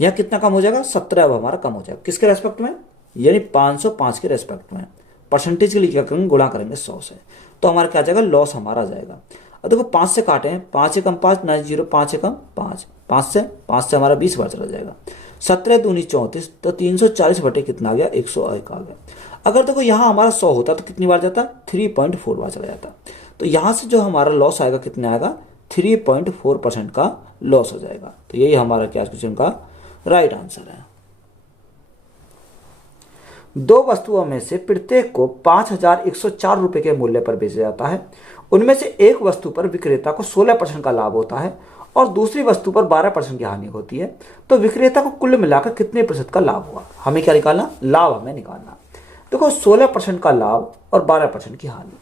यहाँ कितना कम हो जाएगा, 17 अब हमारा कम हो जाएगा, किसके रेस्पेक्ट में, यानी 505 के रेस्पेक्ट में। परसेंटेज के लिए क्या करेंगे, गुणा करेंगे 100 से, तो हमारा क्या जाएगा, लॉस हमारा जाएगा। अब देखो 5 से काटें, 5 एकम 5 9 0, 5 एकम 5, 5 से हमारा 20 बार चला जाएगा। 17 दूनी 34, तो 340 बटे कितना आ गया, 101 आ गया। अगर देखो यहाँ हमारा 100 होता तो कितनी बार जाता, 3.4 बार चला जाता। तो यहाँ से जो हमारा लॉस आएगा कितना आएगा, 3.4% का लॉस हो जाएगा। तो यही हमारा क्या क्वेश्चन का राइट आंसर है। दो वस्तुओं में से प्रत्येक को 5,104 रुपए के मूल्य पर बेचा जाता है। उनमें से एक वस्तु पर विक्रेता को 16% का लाभ होता है और दूसरी वस्तु पर 12% की हानि होती है। तो विक्रेता को कुल मिलाकर कितने प्रतिशत का लाभ हुआ, हमें क्या निकालना, लाभ हमें निकालना। देखो 16% का लाभ और 12% की हानि,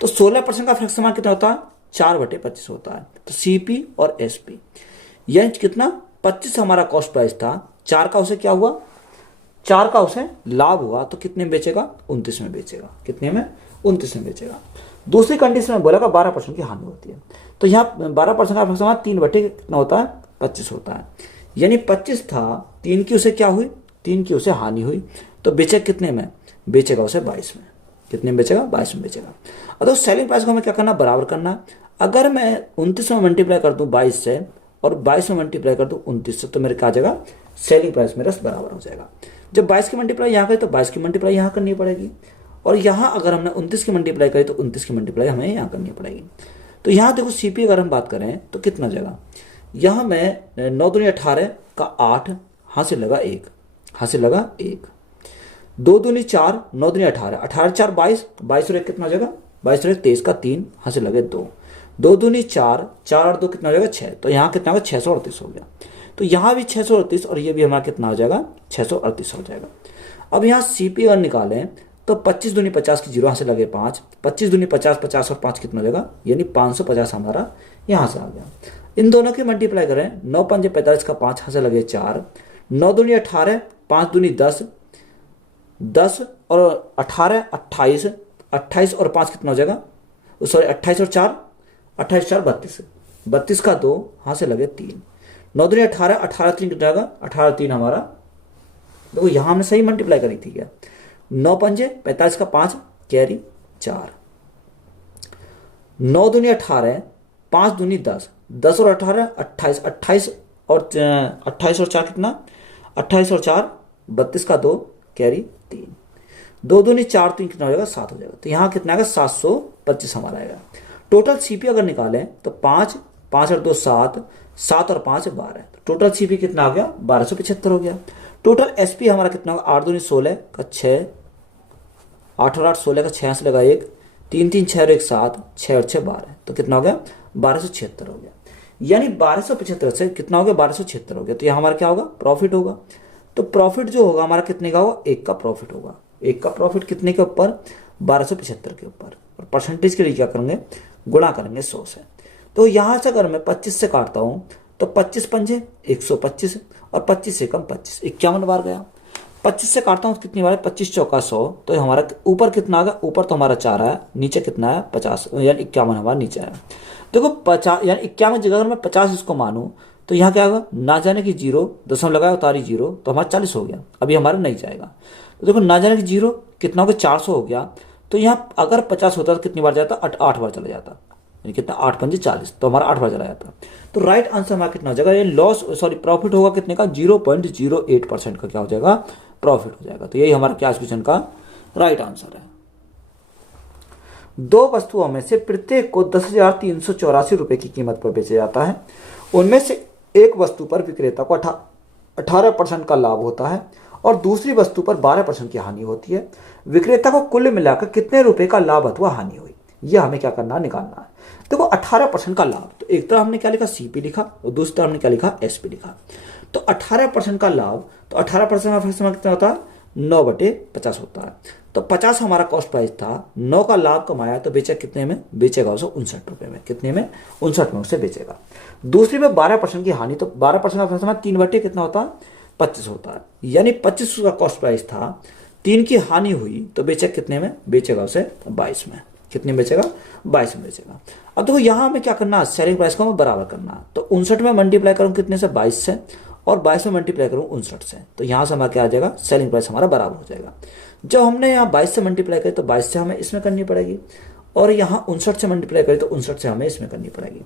तो 16% का फ्रैक्शन मान कितना होता है, 4/25 होता है। तो सीपी और एसपी यानी कितना, 25 हमारा कॉस्ट प्राइस था, 4 का उसे क्या हुआ, 4 का उसे लाभ हुआ, तो कितने में बेचेगा, 29 में बेचेगा। कितने में, 29 में बेचेगा। दूसरी कंडीशन में बोला 12% की हानि होती है, तो यहाँ 12% का फ्रैक्शन 3 कितना होता है, 25 होता है। यानी 25 था, 3 की उसे क्या हुई, 3 की उसे हानि हुई, तो बेचेगा कितने में, बेचेगा उसे 22 में। कितने में बेचेगा, 22 में बेचेगा। और तो सेलिंग प्राइस को हमें क्या करना, बराबर करना। अगर मैं 29 में मल्टीप्लाई कर दूं 22 से और 22 में मल्टीप्लाई कर दूं 29 से, तो मेरे क्या आ जाएगा, सेलिंग प्राइस मेरा बराबर हो जाएगा। जब 22 की मल्टीप्लाई यहाँ करें तो 22 की मल्टीप्लाई यहाँ करनी पड़ेगी, और यहाँ अगर हमने 29 की मल्टीप्लाई करी तो 29 की मल्टीप्लाई हमें यहाँ करनी पड़ेगी। तो यहाँ देखो सीपी अगर हम बात करें तो कितना जगह, यहाँ मैं 9 दूनी 18 का 8 हासिल लगा 1, हासिल लगा 1, 2 दूनी 4, 9 दूनी 18, 18 4 22, 22 और 1 कितना हो जाएगा, 22 और 1 23 का 3 हासिल लगे 2, 2 दूनी 4, 4 और 2 कितना हो जाएगा 6, तो यहाँ कितना होगा 638 हो गया। तो यहाँ भी 638 और ये भी हमारा कितना हो जाएगा, 638 हो जाएगा। अब यहाँ सीपी अगर निकालें तो 25 दूनी 50 की 0 यहाँ से लगे 5, 25 दूनी 50, 50 और 5 कितना हो जाएगा, यानी 550 हमारा यहाँ से आ गया। इन दोनों की मल्टीप्लाई करें, 9 पंजे 45 का 5 यहाँ से लगे 4, 9 दूनी 18, 5 दूनी 10, 10 और 18 28, 28 और 5 कितना हो जाएगा, सॉरी 28 और 4, 28 4 32, 32 का 2 यहाँ से लगे 3, 9 दूनी 18, 18 3 कितना जाएगा, 18 3 हमारा, देखो यहाँ हमने सही मल्टीप्लाई करी थी क्या, 9 पंजे 45 का 5 कैरी 4, 9 दूनी 18, 5 दूनी 10, 10 और 18 28, 28 और 4 कितना, 28 और 4 32 का 2 कैरी 3, 2 दूनी 4 3 कितना हो जाएगा, 7 हो जाएगा। तो यहाँ कितना आएगा, 725 हमारा आएगा। टोटल सीपी अगर निकालें तो 5 5 और 2 7, 7 और 5 12, टोटल सीपी कितना आ गया, 1275 हो गया। टोटल एसपी हमारा कितना होगा, 8 दूनी 16 का 6, 8 और 8 16 का 6 से लगा 1, 3 3 6 और 1 7, 6 और 6 12, तो कितना हो गया, 1276 हो गया। यानी 1275 से कितना हो गया, 1276 हो गया। तो यहाँ हमारा क्या होगा, प्रॉफिट होगा। तो प्रॉफिट जो होगा हमारा कितने का होगा, 1 का प्रॉफिट होगा। 1 का प्रॉफिट कितने के ऊपर, 1275 के ऊपर। और परसेंटेज के लिए क्या करेंगे, गुणा करेंगे 100 से। तो यहाँ से अगर मैं 25 से काटता हूँ तो 25 पंजे 125 और 25 से कम 25, 51 बार गया। 25 से काटता हूँ तो कितनी बार है, 25 चौका 100, तो हमारा ऊपर कितना आ गया, ऊपर तो हमारा 4 है, नीचे कितना है 50, यानी 51 हमारा नीचे है। देखो 50 यानी 51 जगह अगर मैं 50 इसको मानूँ तो यहाँ क्या होगा, ना जाने की 0 दशमलव लगाया उतारी 0, तो हमारा 40 हो गया, अभी हमारा नहीं जाएगा। तो देखो ना जाने की 0 कितना हो गया, 400 हो गया। तो यहाँ अगर 50 होता तो कितनी बार जाता, 8 बार चला जाता, यानी कितना 8 पंजे 40, तो हमारा 8 बार चला जाता। तो राइट आंसर हमारा कितना हो जाएगा, ये लॉस सॉरी प्रॉफिट होगा कितने का 0.08% का क्या हो जाएगा प्रॉफिट हो जाएगा। तो यही हमारा क्या क्वेश्चन का राइट आंसर है। दो वस्तुओं में से प्रत्येक को 10,384 रुपए की कीमत पर बेचा जाता है। उनमें से एक वस्तु पर विक्रेता को 18% का लाभ होता है और दूसरी वस्तु पर 12% की हानि होती है। विक्रेता को कुल मिलाकर कितने रुपए का लाभ अथवा हानि हुई, यह हमें क्या करना निकालना है। देखो 18% का लाभ, तो एक तरफ हमने क्या लिखा सीपी लिखा और दूसरी तरफ हमने क्या लिखा एसपी लिखा। तो 18% का लाभ, तो 18% का फैसला कितना होता है 9/50 होता है। तो 50 हमारा कॉस्ट प्राइस था, 9 का लाभ कमाया तो बेचा कितने में, बेचेगा उसे 59 रुपए में। कितने में 59 में उसे बेचेगा। दूसरी में 12% की हानि, तो 12% का फैसला 3/, कितना होता है 25 होता है। यानी 25 का कॉस्ट प्राइस था, 3 की हानि हुई तो बेचा कितने में, बेचेगा उसे 22 में। कितने में बेचेगा 22 में बेचेगा। अब देखो यहाँ हमें क्या करना है, सेलिंग प्राइस को हमें बराबर करना है। तो 59 में मल्टीप्लाई करूँ कितने से 22 से, और 22 में मल्टीप्लाई करूँ 59 से, तो यहाँ से हमारा क्या आ जाएगा सेलिंग प्राइस हमारा बराबर हो जाएगा। जब हमने यहाँ 22 से मल्टीप्लाई करी तो 22 से हमें इसमें करनी पड़ेगी, और यहाँ 59 से मल्टीप्लाई करी तो 59 से हमें इसमें करनी पड़ेगी।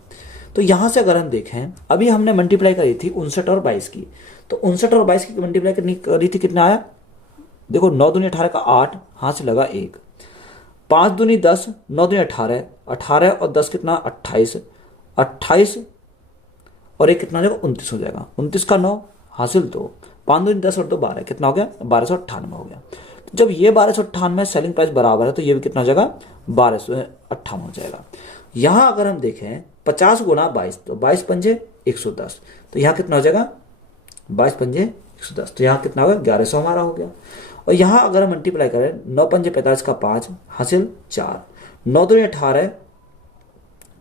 तो यहाँ से अगर हम देखें, अभी हमने मल्टीप्लाई करी थी 59 और 22 की, तो 59 और 22 की मल्टीप्लाई करी थी, कितना आया देखो 9 दूनी 18 का 8, हाथ से लगा 1, 5 दूनी 10, 9 दूनी 18, 18 और 10 कितना 28, 28 और एक कितना हो जाएगा 29 हो जाएगा। 29 का 9 हासिल 2, 5 दूनी 10 और 2 12, कितना हो गया 1298 हो गया। जब ये 1298 सेलिंग प्राइस बराबर है तो ये भी कितना हो जाएगा 1258 हो जाएगा। यहाँ अगर हम देखें 50 गुना 22, तो 22 पंजे 110, तो यहाँ कितना हो जाएगा 22 पंजे 110, तो यहाँ कितना होगा 1100 हमारा हो गया। और यहाँ अगर हम मल्टीप्लाई करें 9 पंजे 45 का 5 हासिल 4, 9 दूनी 18,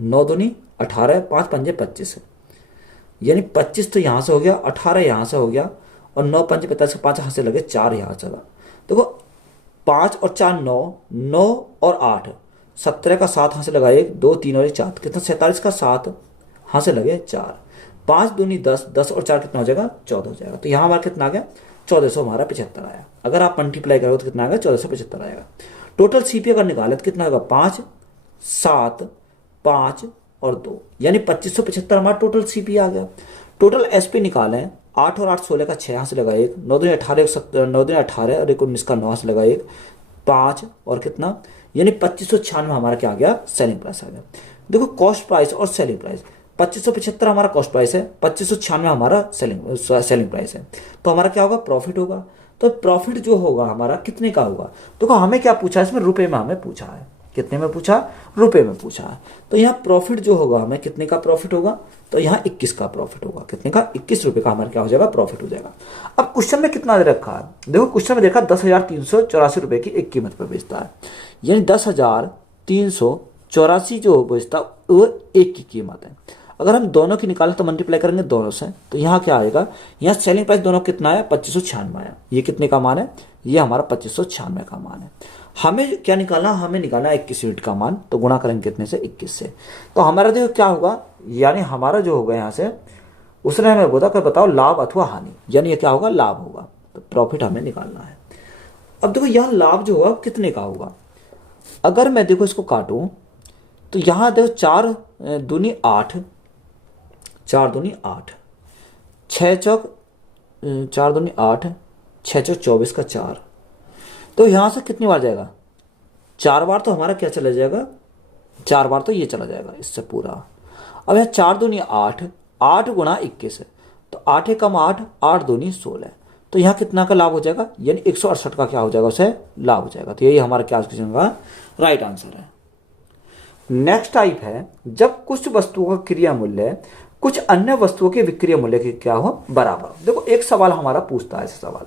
9 दूनी 18, 5 पंजे 25, यानी 25 तो यहाँ से हो गया, 18 यहाँ से हो गया, और 9 पंजे 45 का 5 हासिल लगे 4 यहाँ चला। देखो 5 और 4 9, 9 और 8 17 का 7 हाथ से लगा 1, 2 3 और 1 4, कितना 47 का 7 हाथ से लगे 4, 5 दूनी 10, 10 और 4 कितना हो जाएगा 14 हो जाएगा। तो यहाँ हमारा कितना आ गया 1400 हमारा 75 आया। अगर आप मल्टीप्लाई करोगे तो कितना आएगा 1475 आएगा। टोटल सीपी अगर निकाले तो कितना होगा 5 7 5 और 2, यानी 2575 हमारा टोटल सीपी आ गया। टोटल एसपी निकालें 8 और 8 16 का 6 यहाँ से लगा 1, 9 दूनी 18, 9 दूनी 18 और 1 19 का 9 से लगा 1, 5 और कितना, यानी 2596 हमारा क्या आ गया सेलिंग प्राइस आ गया। देखो कॉस्ट प्राइस और सेलिंग प्राइस, 2575 हमारा कॉस्ट प्राइस है, 2596 हमारा सेलिंग प्राइस है, तो हमारा क्या होगा प्रॉफिट होगा। तो प्रॉफिट जो होगा हमारा कितने का होगा, देखो हमें क्या पूछा है इसमें रुपए में हमें पूछा है, कितने में पूछा रुपए में पूछा है। तो यहाँ प्रॉफिट जो होगा हमें कितने का प्रॉफिट होगा, तो यहाँ 21 का प्रॉफिट होगा। कितने का 21 रुपए का हमारा क्या हो जाएगा प्रॉफिट हो जाएगा। अब क्वेश्चन में कितना दे रखा है, देखो क्वेश्चन में देखा 10,384 रुपए की एक कीमत पर बेचता है, यानी 10,384 जो बेचता वो एक की कीमत है। अगर हम दोनों की निकालें तो मल्टीप्लाई करेंगे दोनों से, तो यहाँ क्या आएगा, यहाँ सेलिंग प्राइस दोनों कितना आया 2596 आया। ये कितने का मान है, ये हमारा 2596 का मान है। हमें क्या निकालना, हमें निकालना 21 यूनिट का मान, तो गुणा करेंगे कितने से 21 से, तो हमारा देखो क्या होगा, यानी हमारा जो होगा यहाँ से उसने हमें बोला कि बताओ लाभ अथवा हानि, यानी ये क्या होगा लाभ होगा, तो प्रॉफिट हमें निकालना है। अब देखो यहाँ लाभ जो होगा कितने का होगा, अगर मैं देखो इसको काटूं तो यहाँ देखो 4 दूनी 8, 4 दूनी 8, 6 चौक 4 दूनी 8, 6 चौक 24 का 4, तो यहाँ से कितनी बार जाएगा 4 बार, तो हमारा क्या चला जाएगा 4 बार, तो ये चला जाएगा इससे पूरा। अब यहाँ 4 दूनी 8, 8 गुणा 21 है, तो 8 एकम 8, 8 दूनी 16, तो यहाँ कितना का लाभ हो जाएगा, यानी 168 का क्या हो जाएगा उसे लाभ हो जाएगा। तो यही हमारा क्या क्वेश्चन का राइट आंसर है। नेक्स्ट टाइप है जब कुछ वस्तुओं का क्रिया मूल्य कुछ अन्य वस्तुओं के विक्रय मूल्य के क्या हो बराबर। देखो एक सवाल हमारा पूछता है, ऐसा सवाल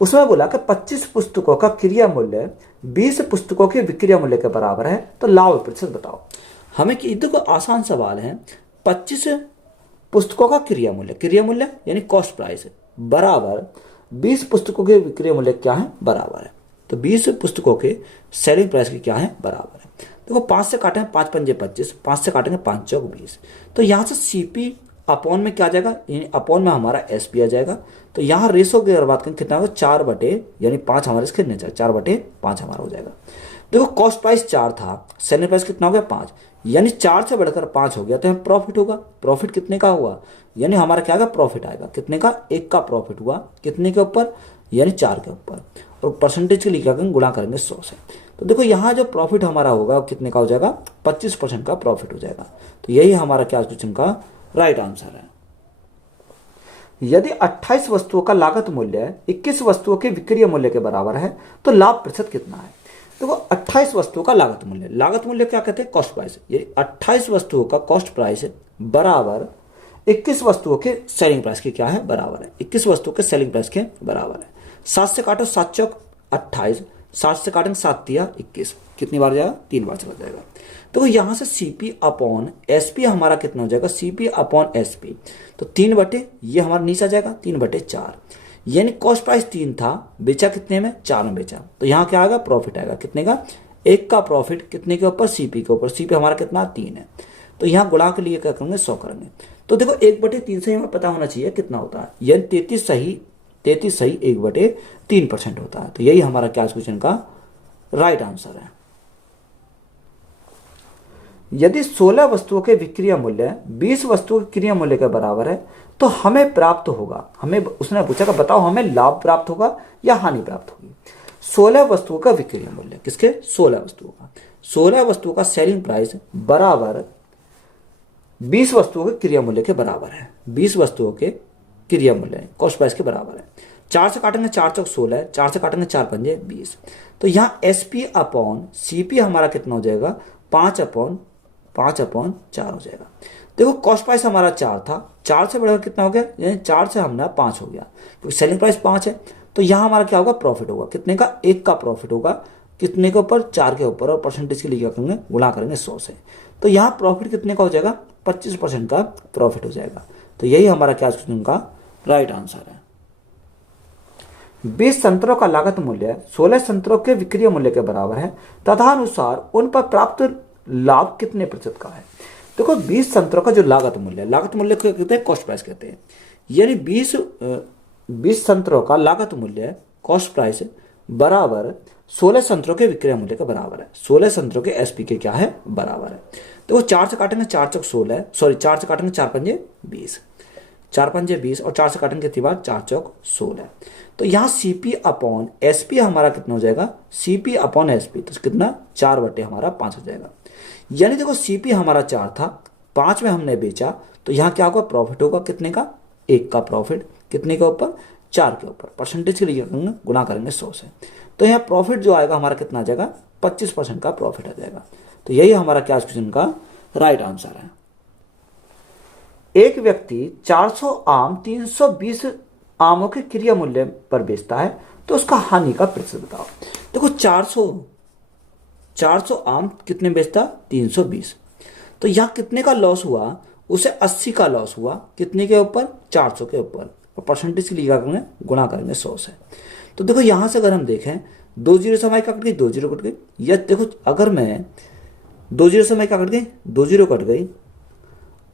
उसमें बोला कि 25 पुस्तकों का क्रिया मूल्य 20 पुस्तकों के विक्रय मूल्य के बराबर है, तो लाभ प्रतिशत बताओ। हमें देखो आसान सवाल है, 25 पुस्तकों का क्रिया मूल्य यानी कॉस्ट प्राइस बराबर 20 पुस्तकों के विक्रय मूल्य क्या है बराबर है, तो 20 पुस्तकों के सेलिंग प्राइस की क्या है बराबर है। देखो 5 से काटेंगे 5 पंजे 25, 5 से काटेंगे 5 चौक 20, तो यहाँ से सीपी अपॉन में क्या आ जाएगा, यानी अपॉन में हमारा एसपी आ जाएगा। तो यहाँ रेशो की अगर बात करें कितना होगा 4 बटे यानी 5 हमारे कितने चाहिए 4/5 हमारा हो जाएगा। देखो कॉस्ट प्राइस 4 था, सेलिंग प्राइस कितना हो गया 5, यानी 4 से बढ़कर 5 हो गया तो हमें प्रॉफिट होगा। प्रॉफिट कितने का हुआ, यानी हमारा क्या आएगा, प्रॉफिट आएगा कितने का, 1 का प्रॉफिट हुआ कितने के ऊपर, यानी 4 के ऊपर, और परसेंटेज के लिए क्या करेंगे, गुणा करेंगे 100 से। तो देखो यहाँ जो प्रॉफिट हमारा होगा वो कितने का हो जाएगा, 25% का प्रॉफिट हो जाएगा। तो यही हमारा क्या क्वेश्चन का राइट आंसर है। यदि 28 वस्तुओं का लागत मूल्य 21 वस्तुओं के विक्रय मूल्य के बराबर है तो लाभ प्रतिशत कितना है। देखो 28 वस्तुओं का लागत मूल्य क्या कहते हैं, कॉस्ट प्राइस। ये 28 वस्तुओं का कॉस्ट प्राइस बराबर 21 वस्तुओं के सेलिंग प्राइस के क्या है, बराबर है। 21 वस्तुओं के सेलिंग प्राइस के बराबर है। 7 से काटो 7 चौक 28, 7 से काटेंगे 7 तिया 21, कितनी बार जाएगा, 3 बार चला जाएगा। तो यहां से सीपी अपॉन एसपी हमारा कितना हो जाएगा, सीपी अपॉन एसपी, तो 3 बटे ये हमारा नीचे आ जाएगा 3 बटे 4, यानी कॉस्ट प्राइस 3 था, बेचा कितने में, 4 में बेचा। तो यहाँ क्या आएगा, प्रॉफिट आएगा कितने का, 1 का प्रॉफिट कितने के ऊपर, सीपी के ऊपर। सीपी हमारा कितना, 3 है। तो यहाँ गुणा के लिए क्या करेंगे, 100 करेंगे। तो देखो 1/3 से हमें पता होना चाहिए कितना होता है, यानी 33 सही 1/3% होता है। तो यही हमारा क्या क्वेश्चन का राइट आंसर है। यदि 16 वस्तुओं के विक्रय मूल्य 20 वस्तुओं के क्रय मूल्य के बराबर है तो हमें प्राप्त होगा, हमें उसने पूछा कि बताओ हमें लाभ प्राप्त होगा या हानि प्राप्त होगी। 16 वस्तुओं का विक्रय मूल्य, किसके, 16 वस्तुओं का, 16 वस्तुओं का सेलिंग प्राइस बराबर 20 वस्तुओं के क्रय मूल्य के बराबर है। 20 वस्तुओं के क्रय मूल्य कॉस्ट प्राइस के बराबर है। 4 से काटेंगे 4 चौक 16, 4 से काटेंगे 4 पंजे 20। तो यहाँ एसपी अपॉन सीपी हमारा कितना हो जाएगा, 5/4 हो जाएगा। देखो कॉस्ट प्राइस हमारा 4 था, 4 से बढ़कर कितना हो गया, यानी 4 से हमारा 5 हो गया, क्योंकि सेलिंग प्राइस 5 है। तो यहाँ हमारा क्या होगा, प्रॉफिट होगा कितने का, 1 का प्रॉफिट होगा कितने के ऊपर, 4 के ऊपर, और परसेंटेज के लिए क्या करेंगे, गुणा करेंगे 100 से। तो यहाँ प्रॉफिट कितने का हो जाएगा, 25% का प्रॉफिट हो जाएगा। तो यही हमारा क्या क्वेश्चन का राइट आंसर है। 20 संतरों का लागत मूल्य 16 संतरों के विक्रय मूल्य के बराबर है, तदनुसार उन पर प्राप्त लाभ कितने प्रतिशत का है। देखो 20 संतरों का जो लागत मूल्य को कहते हैं, कॉस्ट प्राइस कहते हैं। यानी 20 संतरों का लागत मूल्य कॉस्ट प्राइस बराबर 16 संतरों के विक्रय मूल्य के बराबर है। 16 संतरों के एसपी के क्या है, बराबर है। देखो 4 से काटेंगे 4 चौक 16, सॉरी 4 से काटेंगे 4 पंजे 20, 4 पंजे 20, और 4 से काटेंगे कितनी बार, 4 चौक 16। तो यहाँ सीपी अपॉन एसपी हमारा कितना हो जाएगा, सीपी अपॉन एसपी, तो कितना, 4/5 हो जाएगा। यानी देखो सीपी हमारा 4 था, 5 में हमने बेचा, तो यहाँ क्या होगा, प्रॉफिट होगा कितने का, 1 का प्रॉफिट कितने के ऊपर, 4 के ऊपर, परसेंटेज के लिए गुणा करेंगे 100 से। तो यहाँ प्रॉफिट जो आएगा हमारा कितना आ जाएगा, 25% का प्रॉफिट आ जाएगा। तो यही हमारा क्या क्वेश्चन का राइट आंसर है। एक व्यक्ति 400 आम 320 आमों के क्रय मूल्य पर बेचता है तो उसका हानि का प्रतिशत बताओ। देखो 400 आम कितने बेचता, 320। तो यहाँ कितने का लॉस हुआ, उसे 80 का लॉस हुआ कितने के ऊपर, 400 के ऊपर, और परसेंटेज के लिए क्या करेंगे, गुणा करेंगे 100 से। तो देखो यहाँ से अगर हम देखें 2 जीरो से हमारी कट गई, 2 जीरो कट गई, या देखो अगर मैं 2 जीरो से हमारी क्या कट गई, 2 जीरो कट गई,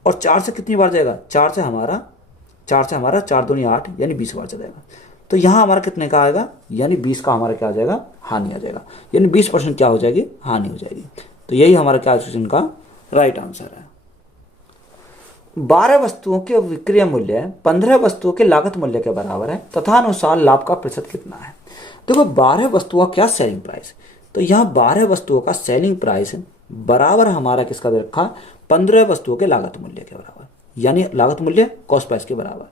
और 4 से कितनी बार जाएगा, 4 से हमारा 4 दूनी 8, यानी 20 बार चलेगा। तो यहाँ हमारा कितने का आएगा, यानी 20 का हमारा क्या आ जाएगा, हानि आ जाएगा, यानी 20% क्या हो जाएगी, हानि हो जाएगी। तो यही हमारा क्या क्वेश्चन का राइट आंसर है। 12 वस्तुओं के विक्रय मूल्य 15 वस्तुओं के लागत मूल्य के बराबर है, तथा अनुसार लाभ का प्रतिशत कितना है। देखो 12 वस्तुओं का क्या सेलिंग प्राइस, तो यहाँ 12 वस्तुओं का सेलिंग प्राइस बराबर हमारा किसका दे रखा, 15 वस्तुओं के लागत मूल्य के बराबर, यानी लागत मूल्य कॉस्ट प्राइस के बराबर।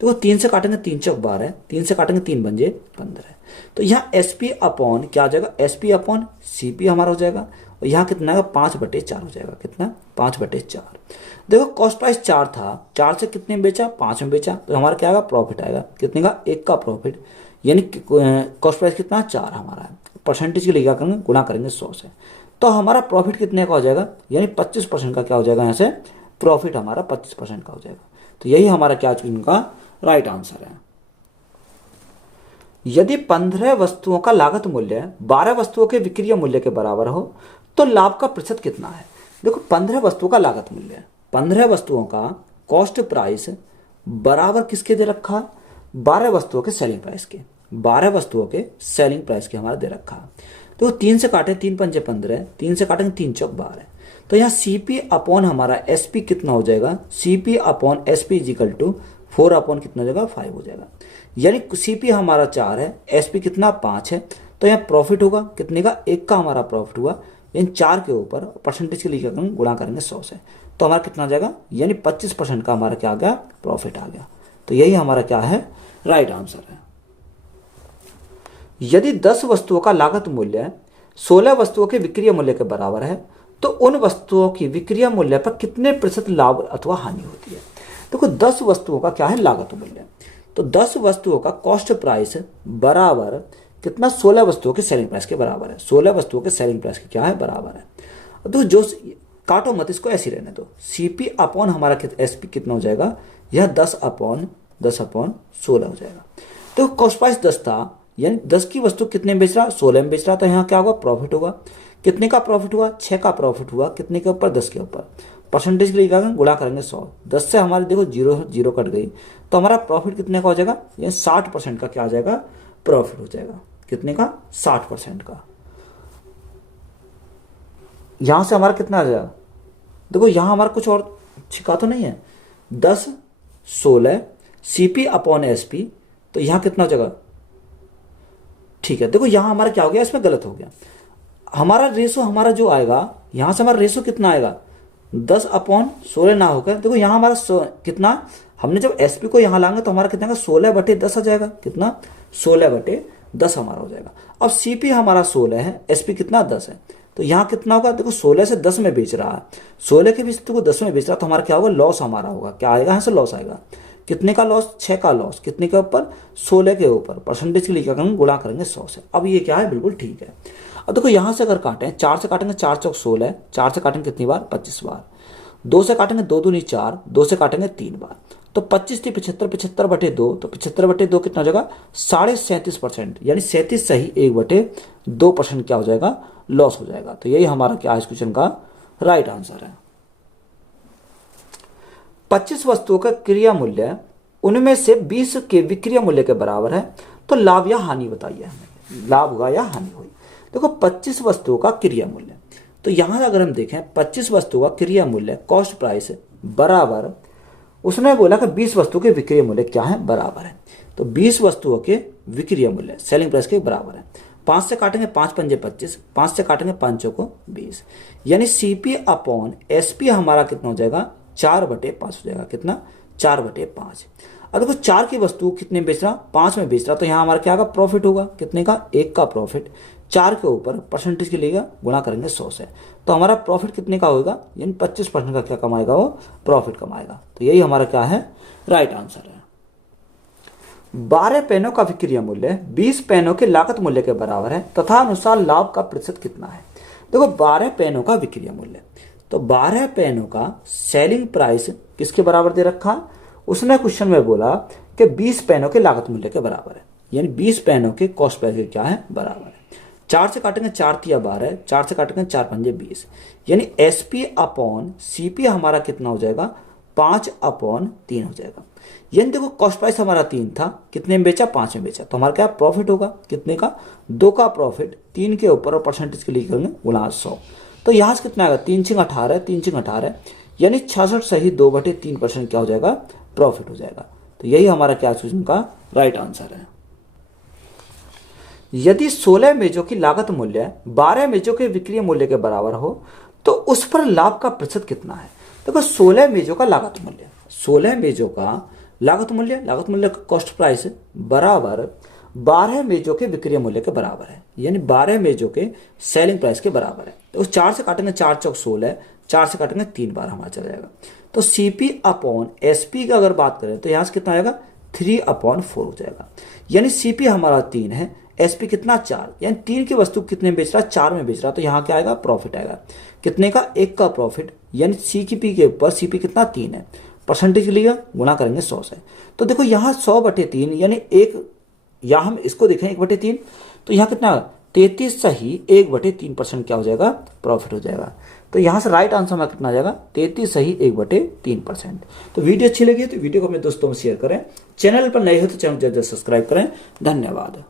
देखो 3 से काटेंगे 3 चौक 12, 3 से काटेंगे 3 पंजे 15। तो यहाँ एसपी अपॉन क्या आ जाएगा, एसपी अपॉन सीपी हमारा हो जाएगा, और यहाँ कितना है, 5/4 हो जाएगा, कितना, 5/4। देखो कॉस्ट प्राइस 4 था, 4 से कितने में बेचा, 5 में बेचा, तो हमारा क्या आएगा, प्रॉफिट आएगा कितने का, 1 का प्रॉफिट, यानी कॉस्ट प्राइस कितना, 4 हमारा है। परसेंटेज के लिए क्या करेंगे, गुणा करेंगे 100 से। तो हमारा प्रॉफिट कितने का हो जाएगा, यानी 25% का क्या हो जाएगा, यहाँ से प्रॉफिट हमारा 25% का हो जाएगा। तो यही हमारा क्या इनका राइट आंसर है। यदि 15 वस्तुओं का लागत मूल्य 12 वस्तुओं के विक्रय मूल्य के बराबर हो तो लाभ का प्रतिशत कितना है। देखो 15 वस्तुओं का लागत मूल्य, 15 वस्तुओं का कॉस्ट प्राइस बराबर किसके दे रखा, 12 वस्तुओं के सेलिंग प्राइस के, 12 वस्तुओं के सेलिंग प्राइस के हमारा दे रखा। तो 3 से काटे 3 पंजे 15, 3 से काटेंगे 3 चौक 12, तो यहाँ CP अपॉन हमारा SP कितना हो जाएगा, CP upon SP equal to 4 upon कितना हो जाएगा 5 हो जाएगा। यानी CP हमारा 4 है, SP कितना 5 है, तो यहाँ प्रॉफिट होगा कितने का, 1 का हमारा प्रॉफिट हुआ। इन 4 के ऊपर परसेंटेज के लिए क्या करेंगे, गुणा करेंगे 100 से, तो हमारा कितना आ जाएगा, यानी 25% का हमारा क्या आ गया, प्रॉफिट आ गया। तो यही हमारा क्या है, राइट आंसर है। यदि 10 वस्तुओं का लागत मूल्य 16 वस्तुओं के विक्रय मूल्य के बराबर है तो उन वस्तुओं की विक्रय मूल्य पर कितने प्रतिशत लाभ अथवा हानि होती है। देखो 10 वस्तुओं का क्या है लागत मूल्य, तो 10 वस्तुओं का कॉस्ट प्राइस बराबर कितना, 16 वस्तुओं के सेलिंग प्राइस के बराबर है। 16 वस्तुओं के सेलिंग प्राइस के क्या है, बराबर है। तो जो काटो मत, इसको ऐसे रहने दो। CP अपॉन हमारा SP कितना हो जाएगा, यह 10 अपॉन 16 हो जाएगा। तो कॉस्ट प्राइस 10 था, यानी 10 की वस्तु कितने में बेच रहा, 16 में बेच रहा, तो यहाँ क्या होगा, प्रॉफिट होगा। कितने का प्रॉफिट हुआ, 6 का प्रॉफिट हुआ, कितने के ऊपर, 10 के ऊपर। परसेंटेज के लिए क्या करेंगे, गुणा करेंगे 100, 10 से हमारे देखो जीरो कट गई, तो हमारा प्रॉफिट कितने का हो जाएगा, ये 60% का क्या आ जाएगा, प्रॉफिट हो जाएगा। कितने का, 60% का। यहां से हमारा कितना आ जाएगा, देखो यहां हमारा कुछ और छिका तो नहीं है, 10 16 CP अपॉन SP, तो यहां कितना हो जाएगा, ठीक है। देखो यहां हमारा क्या हो गया, इसमें गलत हो गया। हमारा रेशो हमारा जो आएगा, यहां से हमारा रेशो कितना आएगा, 10 अपॉन 16 ना होकर, देखो यहां हमारा कितना, हमने जब SP को यहां लाएंगे तो हमारा कितना 16/10 आ जाएगा, कितना 16/10 हमारा हो जाएगा। अब CP हमारा 16 है, SP कितना 10 है, तो यहां कितना होगा, देखो 16 से 10 में बेच रहा है, 16 के बीच को 10 में बेच रहा है, तो हमारा क्या होगा, लॉस हमारा होगा, क्या आएगा, यहाँ से लॉस आएगा। कितने का लॉस, 6 का लॉस, कितने के ऊपर, 16 के ऊपर। परसेंटेज के लिए क्या करेंगे, गुणा करेंगे 100 से। अब ये क्या है, बिल्कुल ठीक है। अब देखो यहां से अगर काटें, 4 से काटेंगे 4 चौक 16, 4 से काटेंगे कितनी बार, 25 बार। 2 से काटेंगे 2 दूनी 4, 2 से काटेंगे 3 बार, तो 25 थी 75, 75/2, तो 75/2 कितना हो जाएगा, 37.5%, यानी 37 सही 1/2% क्या हो जाएगा, लॉस हो जाएगा। तो यही हमारा क्या है, इस क्वेश्चन का राइट आंसर है। 25 वस्तुओं का क्रिया मूल्य उनमें से 20 के विक्रय मूल्य के बराबर है, तो लाभ या हानि बताइए हमें, लाभ होगा या हानि हुई। देखो 25 वस्तुओं का क्रिया मूल्य, तो यहां अगर हम देखें 25 वस्तुओं का क्रिया मूल्य कॉस्ट प्राइस बराबर, उसने बोला कि 20 वस्तुओं के विक्रय मूल्य क्या है, बराबर है। तो 20 वस्तुओं के विक्रय मूल्य सेलिंग प्राइस के बराबर है। 5 से काटेंगे 5 पंजे 25, 5 से काटेंगे 5 चौको 20, यानी CP अपॉन SP हमारा कितना हो जाएगा, 4/5 हो जाएगा, कितना 4/5। अब देखो 4 की वस्तु कितने बेच रहा, 5 में बेच रहा, तो यहाँ हमारा क्या होगा, प्रॉफिट होगा, कितने का, 1 का प्रॉफिट। 4 के ऊपर परसेंटेज के लिए गुणा करेंगे 100 से, तो हमारा प्रॉफिट कितने का होगा, यानी 25% का क्या कमाएगा, वो प्रॉफिट कमाएगा। तो यही हमारा क्या है, राइट आंसर है। 12 पेनों का विक्रय मूल्य 20 पेनों के लागत मूल्य के बराबर है तथा अनुसार लाभ का प्रतिशत कितना है। देखो 12 पेनों का विक्रय मूल्य, तो 12 पेनों का सेलिंग प्राइस किसके बराबर दे रखा, उसने क्वेश्चन में बोला कि 20 पेनों के लागत मूल्य के बराबर है, यानी 20 पेनों के कॉस्ट प्राइस के क्या है, बराबर है। 4 से काटेंगे 4 तिया 12, 4 से काटेंगे 4 पंजे 20, यानी SP अपॉन CP हमारा कितना हो जाएगा, 5/3 हो जाएगा। यानी देखो कॉस्ट प्राइस हमारा 3 था, कितने में बेचा, 5 में बेचा, तो हमारा क्या प्रॉफिट होगा, कितने का, 2 का प्रॉफिट, 3 के ऊपर, और परसेंटेज के लिए करेंगे गुणा 100, तो यहाँ से कितना आएगा, 3 6 18, 3 6 18, यानी 66 सही 2/3% क्या हो जाएगा, प्रॉफिट हो जाएगा। तो यही हमारा क्या क्वेश्चन का राइट आंसर है। यदि 16 मेजों की लागत मूल्य 12 मेजों के विक्रय मूल्य के बराबर हो तो उस पर लाभ का प्रतिशत कितना है। देखो 16 मेजों का लागत मूल्य, 16 मेजों का लागत मूल्य कॉस्ट प्राइस बराबर 12 मेजों के विक्रय मूल्य के बराबर है, यानी 12 मेजों के सेलिंग प्राइस के बराबर है। तो 4 से काटेंगे 4 चौक 16, 4 से काटेंगे 3 बार हमारा चला जाएगा। तो CP अपॉन SP का अगर बात करें तो यहाँ से कितना आएगा, 3/4 हो जाएगा, यानी CP हमारा 3 है, SP कितना 4, यानी 3 की वस्तु कितने में बेच रहा है, 4 में बेच रहा, तो यहाँ क्या आएगा, प्रॉफिट आएगा, कितने का, 1 का प्रॉफिट, यानी CP के ऊपर CP कितना 3 है, परसेंटेज के लिए गुणा करेंगे 100 से। तो देखो यहाँ 100/3, यानी 1, या हम इसको देखें 1/3, तो यहाँ कितना 33 सही 1/3% क्या हो जाएगा, प्रॉफिट हो जाएगा। तो यहाँ से राइट आंसर में कितना आ जाएगा, 33 सही 1/3%। तो वीडियो अच्छी लगी तो वीडियो को अपने दोस्तों में शेयर करें, चैनल पर नए हो तो चैनल जल्द सब्सक्राइब करें। धन्यवाद।